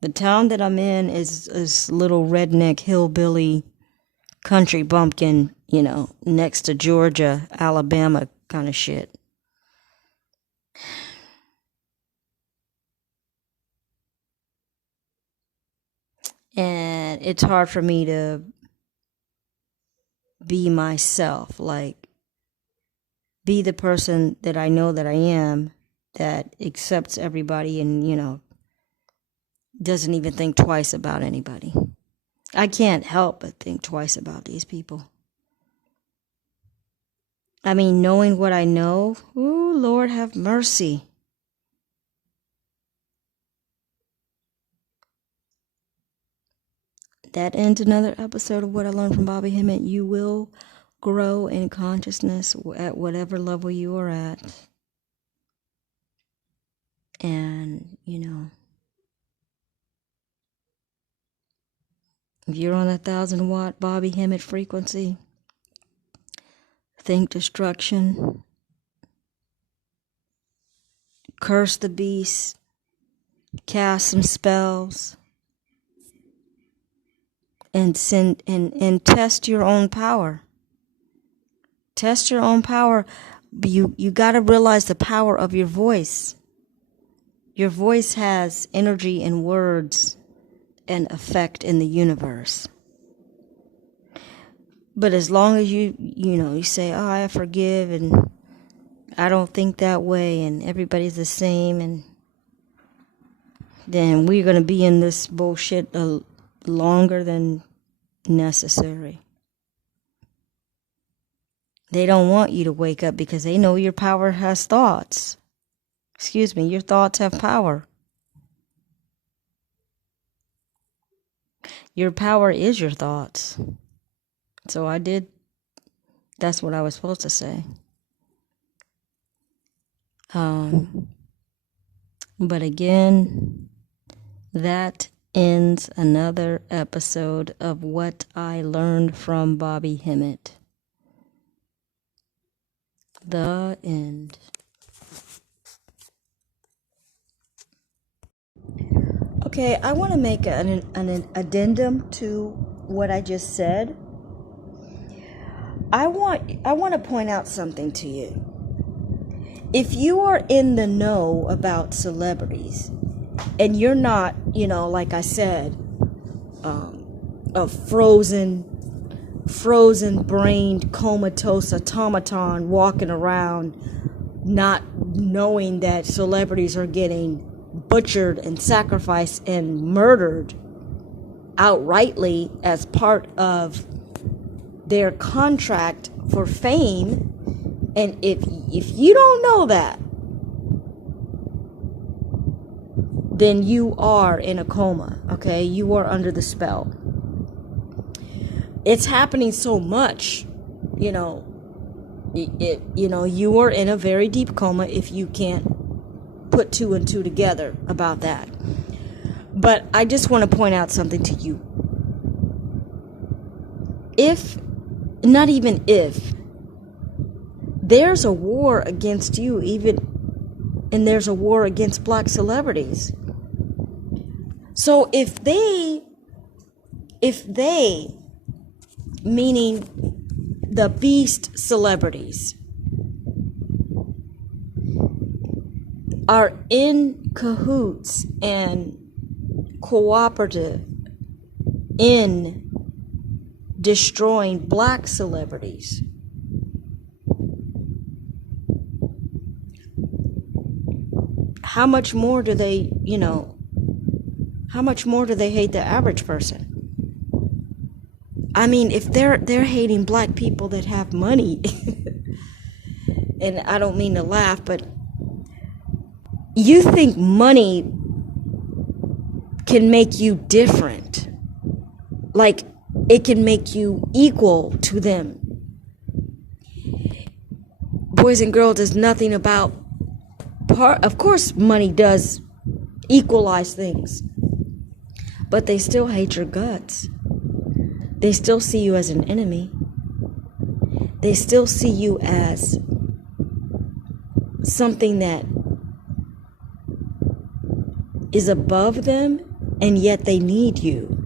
The town that I'm in is this little redneck hillbilly country bumpkin, next to Georgia, Alabama kind of shit. And it's hard for me to be myself, like be the person that I know that I am, that accepts everybody and, doesn't even think twice about anybody. I can't help but think twice about these people. I mean, knowing what I know, ooh, Lord have mercy. That ends another episode of What I Learned from Bobby Hemmitt. You will grow in consciousness at whatever level you are at. And, if you're on a 1,000-watt Bobby Hemmitt frequency, think destruction, curse the beast, cast some spells, and test your own power. Test your own power. You got to realize the power of your voice. Your voice has energy and words and effect in the universe. But as long as you say, oh, I forgive and I don't think that way and everybody's the same, and then we're going to be in this bullshit longer than necessary. They don't want you to wake up because they know your power has thoughts. Excuse me, your thoughts have power. Your power is your thoughts. So that's what I was supposed to say. But again, that ends another episode of What I Learned from Bobby Hemmitt. The end. Okay, I want to make an addendum to what I just said. I want to point out something to you. If you are in the know about celebrities and you're not, like I said, a frozen-brained, comatose automaton walking around not knowing that celebrities are getting butchered and sacrificed and murdered outrightly as part of their contract for fame, and if you don't know that, then you are in a coma, okay? You are under the spell. It's happening so much, you are in a very deep coma if you can't put two and two together about that. But I just want to point out something to you. Not even if, there's a war against you, and there's a war against black celebrities. So if they, meaning the beast celebrities, are in cahoots and cooperative in destroying black celebrities, how much more do they hate the average person? I mean, if they're hating black people that have money, and I don't mean to laugh, but you think money can make you different, like it can make you equal to them. Boys and girls, there's nothing about of course money does equalize things, but they still hate your guts. They still see you as an enemy. They still see you as something that is above them, and yet they need you.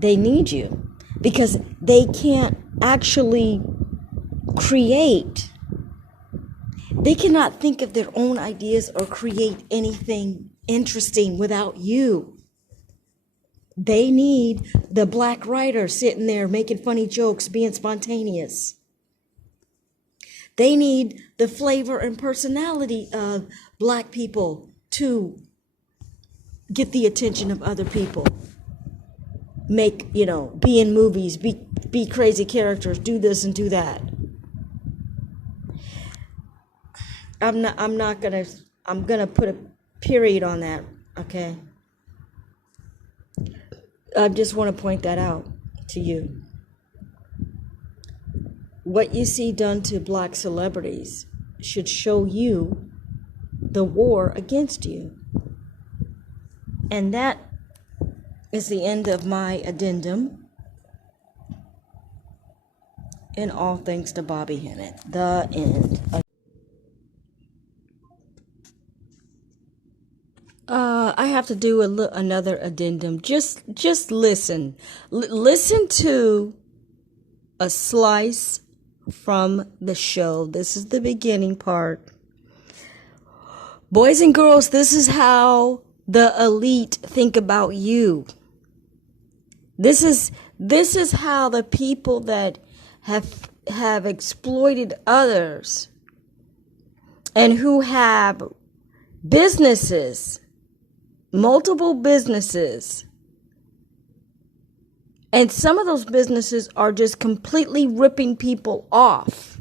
They need you because they can't actually create. They cannot think of their own ideas or create anything interesting without you. They need the black writer sitting there making funny jokes, being spontaneous. They need the flavor and personality of black people to get the attention of other people. Make, be in movies, be crazy characters, do this and do that. I'm gonna put a period on that, okay? I just want to point that out to you. What you see done to black celebrities should show you the war against you. And that is the end of my addendum. And all thanks to Bobby Hemmitt. The end. I have to do another addendum. Just listen. Listen to a slice from the show. This is the beginning part. Boys and girls, this is how the elite think about you. This is how the people that have exploited others and who have businesses, multiple businesses, And some of those businesses are just completely ripping people off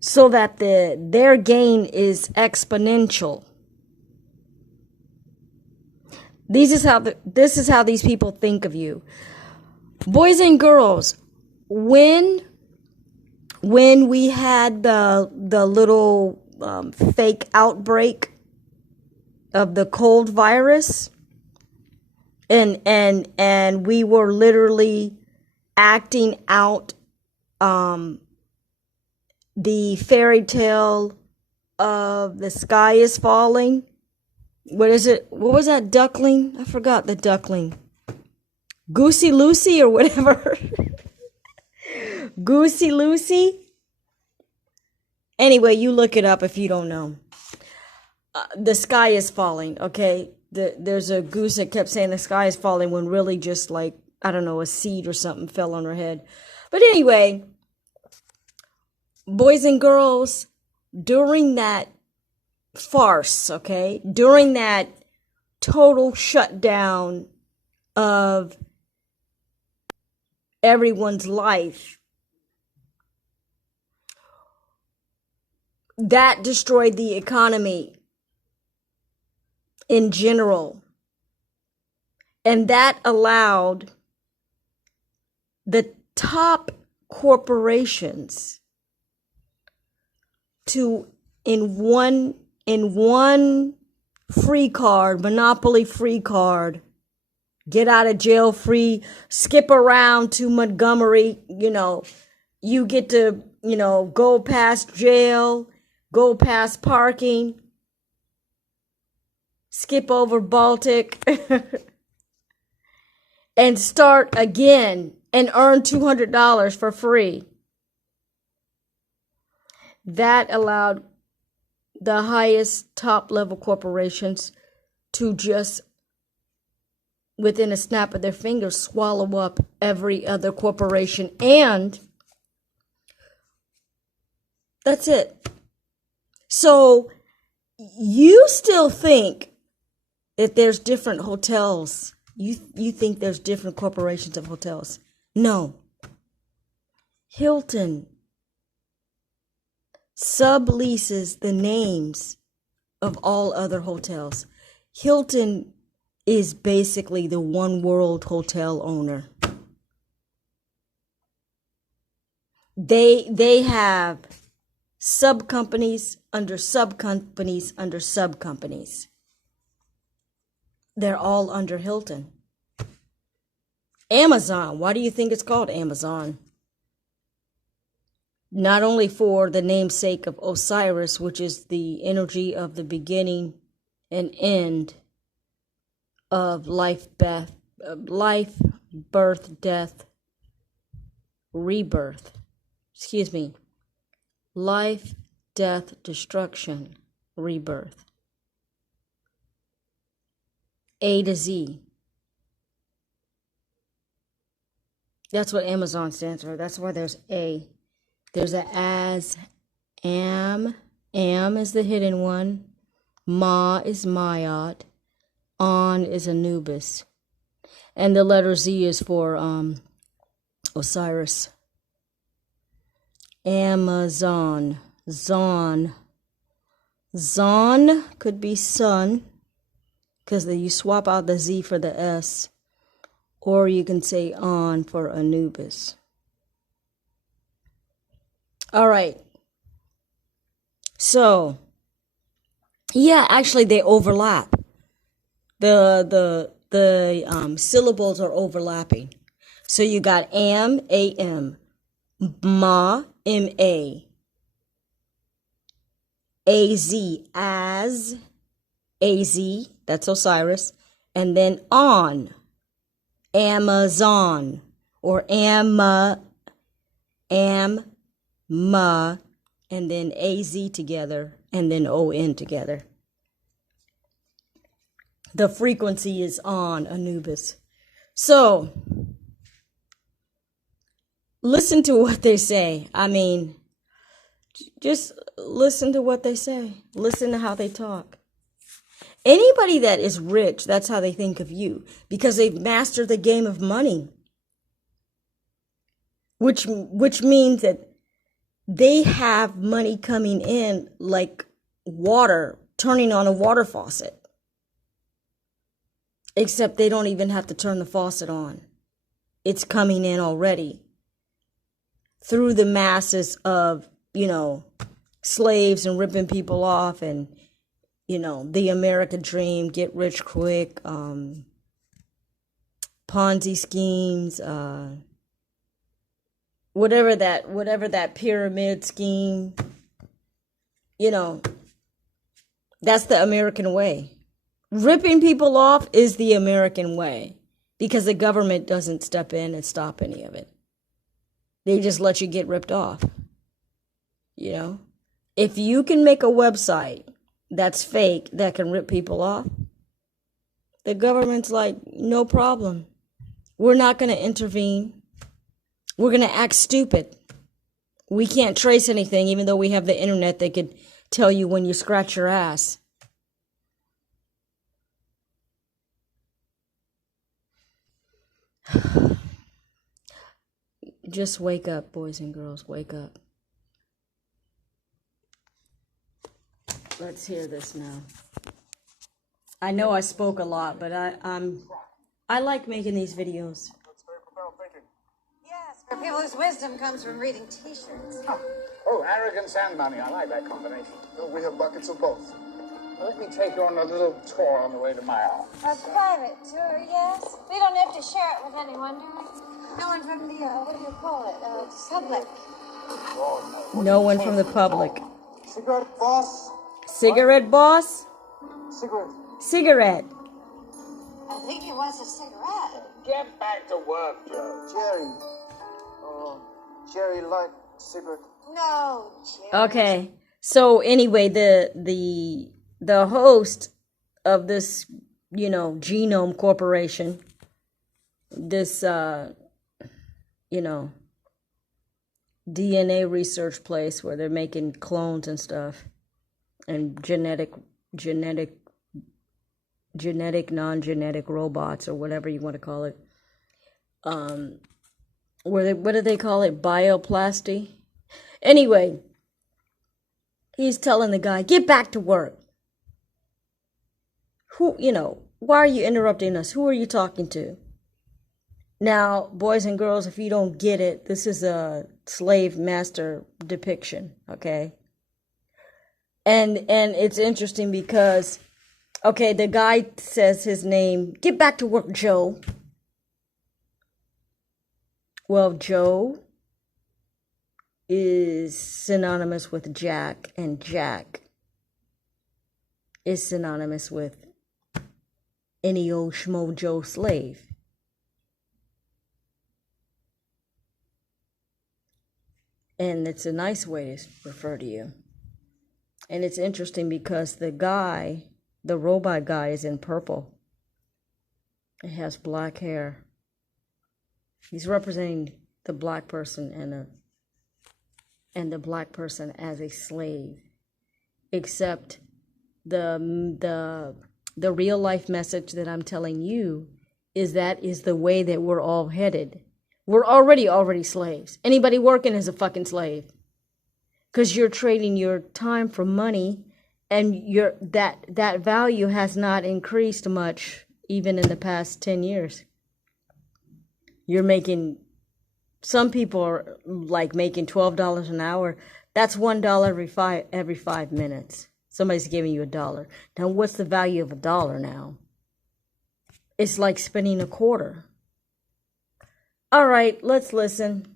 so that their gain is exponential. This is how these people think of you. Boys and girls, when we had the little fake outbreak of the cold virus, and we were literally acting out the fairy tale of the sky is falling. What is it? What was that duckling? I forgot the duckling. Goosey Lucy or whatever. Goosey Lucy. Anyway, you look it up if you don't know. The sky is falling, okay? There's a goose that kept saying the sky is falling when really just like, I don't know, a seed or something fell on her head. But anyway, boys and girls, during that farce, okay? During that total shutdown of everyone's life, that destroyed the economy in general. And that allowed the top corporations to, in one free card, monopoly free card, get out of jail free, skip around to Montgomery, you get to, go past jail, go past parking, skip over Baltic, and start again and earn $200 for free. That allowed the highest top level corporations to just, within a snap of their fingers, swallow up every other corporation. And that's it. So you still think that there's different hotels. You think there's different corporations of hotels. No. Hilton subleases the names of all other hotels. Hilton is basically the One World hotel owner. They have sub-companies under sub-companies under sub-companies. They're all under Hilton. Amazon. Why do you think it's called Amazon? Not only for the namesake of Osiris, which is the energy of the beginning and end of life, birth, death, rebirth. Life, death, destruction, rebirth. A to Z. That's what Amazon stands for. That's why there's A. There's a as, am is the hidden one, Ma is Mayat, On is Anubis, and the letter Z is for Osiris. Amazon, Zon could be sun, because you swap out the Z for the S, or you can say On for Anubis. All right. So, yeah, actually they overlap. The syllables are overlapping. So you got am, ma, ma, az, az, that's Osiris, and then on, Amazon, or ma, and then az together, and then on together. The frequency is on Anubis. So, listen to what they say. I mean, just listen to what they say. Listen to how they talk. Anybody that is rich, that's how they think of you, because they've mastered the game of money, which means that they have money coming in like water, turning on a water faucet. Except they don't even have to turn the faucet on. It's coming in already through the masses of, slaves and ripping people off, and, the American dream, get rich quick, Ponzi schemes, whatever that pyramid scheme, that's the American way. Ripping people off is the American way, because the government doesn't step in and stop any of it. They just let you get ripped off. If you can make a website that's fake that can rip people off, the government's like, no problem. We're not going to intervene. We're going to act stupid. We can't trace anything, even though we have the internet that could tell you when you scratch your ass. Just wake up, boys and girls, wake up. Let's hear this now. I know I spoke a lot, but I like making these videos. That's very profound thinking. Yes, for people whose wisdom comes from reading T-shirts. Oh, arrogance and money. I like that combination. No, we have buckets of both. Let me take you on a little tour on the way to my office. A private tour, yes. We don't have to share it with anyone, do we? No one from the, what do you call it, public. No one from the public. Cigarette boss? Cigarette boss? Cigarette. Cigarette. I think he wants a cigarette. Get back to work, Joe. Jerry light cigarette. No, Jerry. Okay. So anyway, the host of this, Genome Corporation, this DNA research place where they're making clones and stuff, and genetic, non-genetic robots, or whatever you want to call it. What do they call it? Bioplasty? Anyway, he's telling the guy, get back to work. Why are you interrupting us? Who are you talking to? Now, boys and girls, if you don't get it, this is a slave master depiction, okay? And it's interesting because, okay, the guy says his name, get back to work, Joe. Well, Joe is synonymous with Jack, and Jack is synonymous with any old schmo Joe slave. And it's a nice way to refer to you. And it's interesting because the robot guy is in purple. It has black hair. He's representing the black person and the black person as a slave. Except the real life message that I'm telling you is that is the way that we're all headed. We're already slaves. Anybody working is a fucking slave. Because you're trading your time for money, and that value has not increased much even in the past 10 years. You're making, some people are like making $12 an hour. That's $1 every 5 minutes. Somebody's giving you $1. Now, what's the value of $1 now? It's like spending a quarter. All right, let's listen.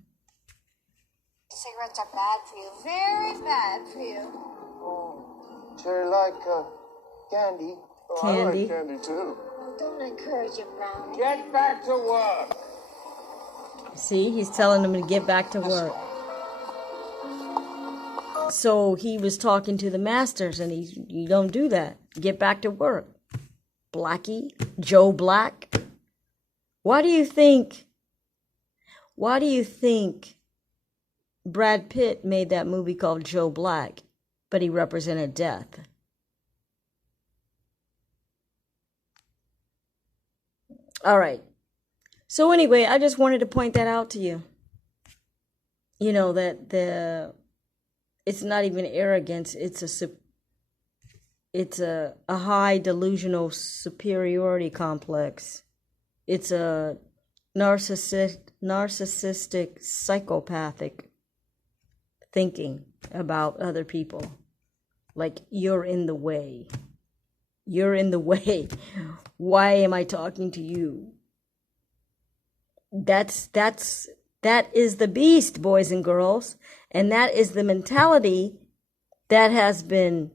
Cigarettes are bad for you. Very bad for you. Oh, Jerry like candy. Oh, I Candy. like candy too. Oh, don't encourage him, Brownie. Get back to work. See, he's telling him to get back to work. So he was talking to the masters, and you don't do that. Get back to work. Blackie, Joe Black. Why do you think Brad Pitt made that movie called Joe Black, but he represented death? All right. So anyway, I just wanted to point that out to you. You know that it's not even arrogance, it's a high delusional superiority complex. It's a narcissistic psychopathic thinking about other people. Like, you're in the way. You're in the way. Why am I talking to you? That is the beast, boys and girls. And that is the mentality that has been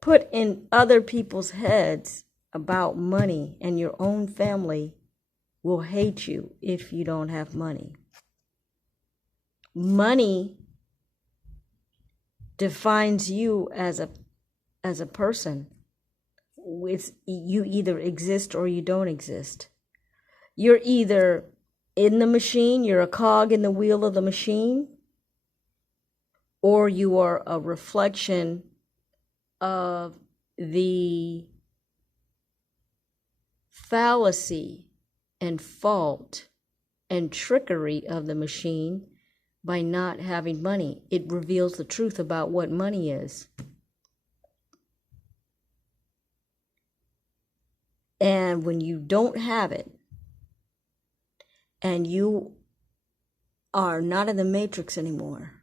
put in other people's heads about money, and your own family will hate you if you don't have money. Money defines you as a person. You either exist or you don't exist. You're either in the machine, you're a cog in the wheel of the machine, or you are a reflection of the fallacy and fault and trickery of the machine by not having money. It reveals the truth about what money is. And when you don't have it, and you are not in the matrix anymore,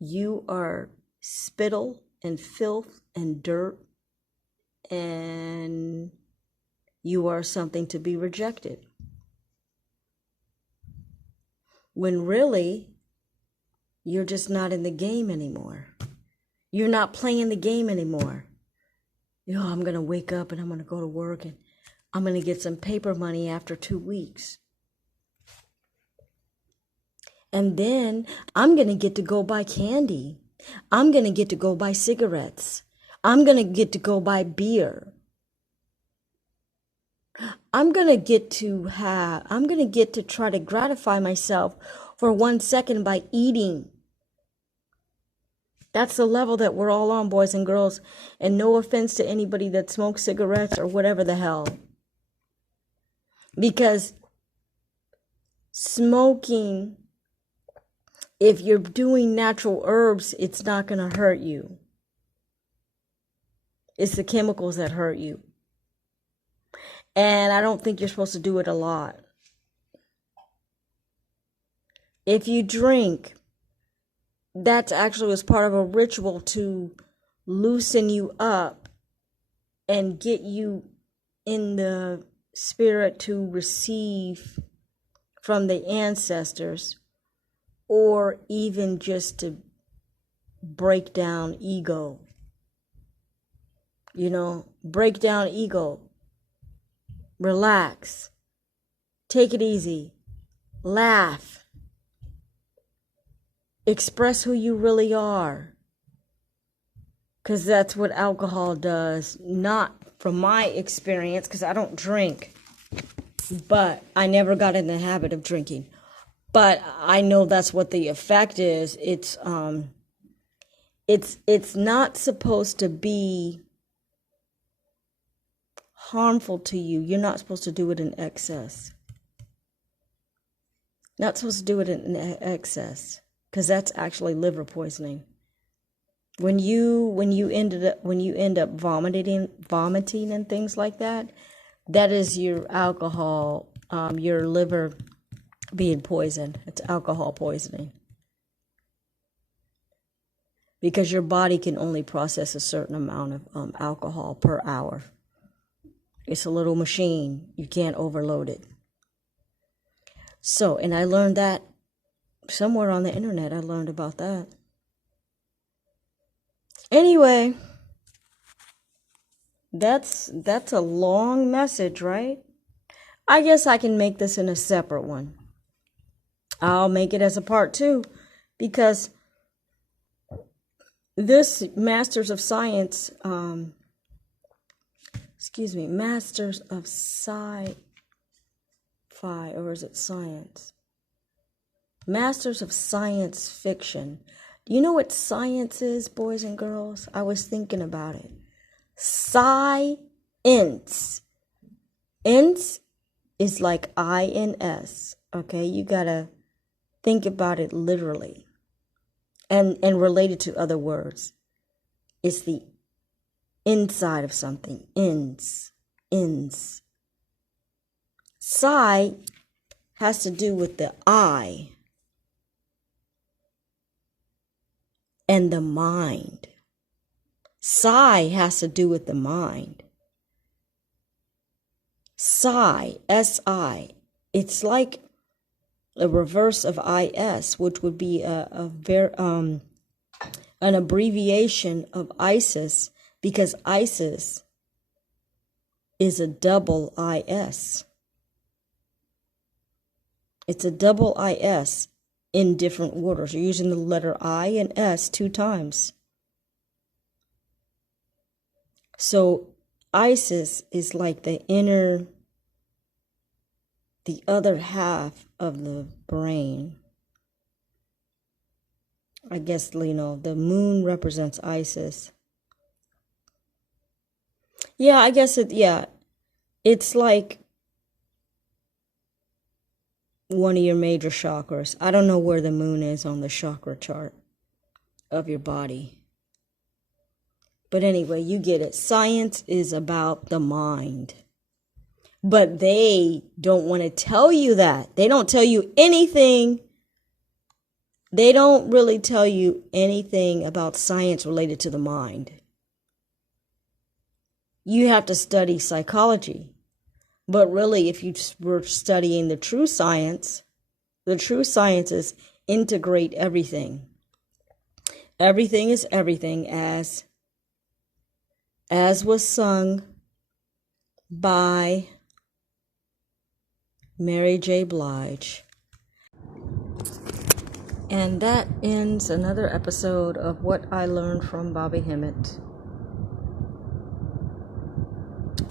you are spittle and filth and dirt, and you are something to be rejected. When really, you're just not in the game anymore. You're not playing the game anymore. I'm going to wake up and I'm going to go to work and I'm going to get some paper money after 2 weeks. And then I'm going to get to go buy candy. I'm going to get to go buy cigarettes. I'm going to get to go buy beer. I'm going to get to try to gratify myself for 1 second by eating. That's the level that we're all on, boys and girls. And no offense to anybody that smokes cigarettes or whatever the hell. Because smoking, if you're doing natural herbs, it's not going to hurt you. It's the chemicals that hurt you. And I don't think you're supposed to do it a lot. If you drink, that's actually as part of a ritual to loosen you up and get you in the spirit to receive from the ancestors, or even just to break down ego. Break down ego. Relax. Take it easy. Laugh. Express who you really are. Because that's what alcohol does. Not from my experience, because I don't drink. But I never got in the habit of drinking. But I know that's what the effect is. It's not supposed to be harmful to you. You're not supposed to do it in excess. Not supposed to do it in excess, because that's actually liver poisoning. When you end up vomiting and things like that, that is your alcohol, your liver being poisoned. It's alcohol poisoning. Because your body can only process a certain amount of alcohol per hour. It's a little machine. You can't overload it. So, and I learned that somewhere on the internet. I learned about that. Anyway, that's a long message, right? I guess I can make this in a separate one. I'll make it as a part 2, because this Masters of Science, Masters of Sci-Fi, or is it Science? Masters of Science Fiction. Do you know what science is, boys and girls? I was thinking about it. Science. Ins is like INS. Okay, you gotta think about it literally and related to other words. It's the inside of something. Ins. Psi has to do with the I and the mind. Psi has to do with the mind. Psi, S-I, it's like a reverse of IS, which would be an abbreviation of ISIS, because ISIS is a double IS. It's a double IS in different orders. You're using the letter I and S 2 times. So ISIS is like the other half of the brain. I guess, the moon represents ISIS. Yeah, I guess it's like one of your major chakras. I don't know where the moon is on the chakra chart of your body. But anyway, you get it. Science is about the mind. But they don't want to tell you that. They don't tell you anything. They don't really tell you anything about science related to the mind. You have to study psychology. But really, if you were studying the true sciences integrate everything. Everything is everything, as was sung by Mary J. Blige. And that ends another episode of What I Learned from Bobby Hemmitt.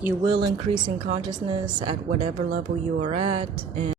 You will increase in consciousness at whatever level you are at, and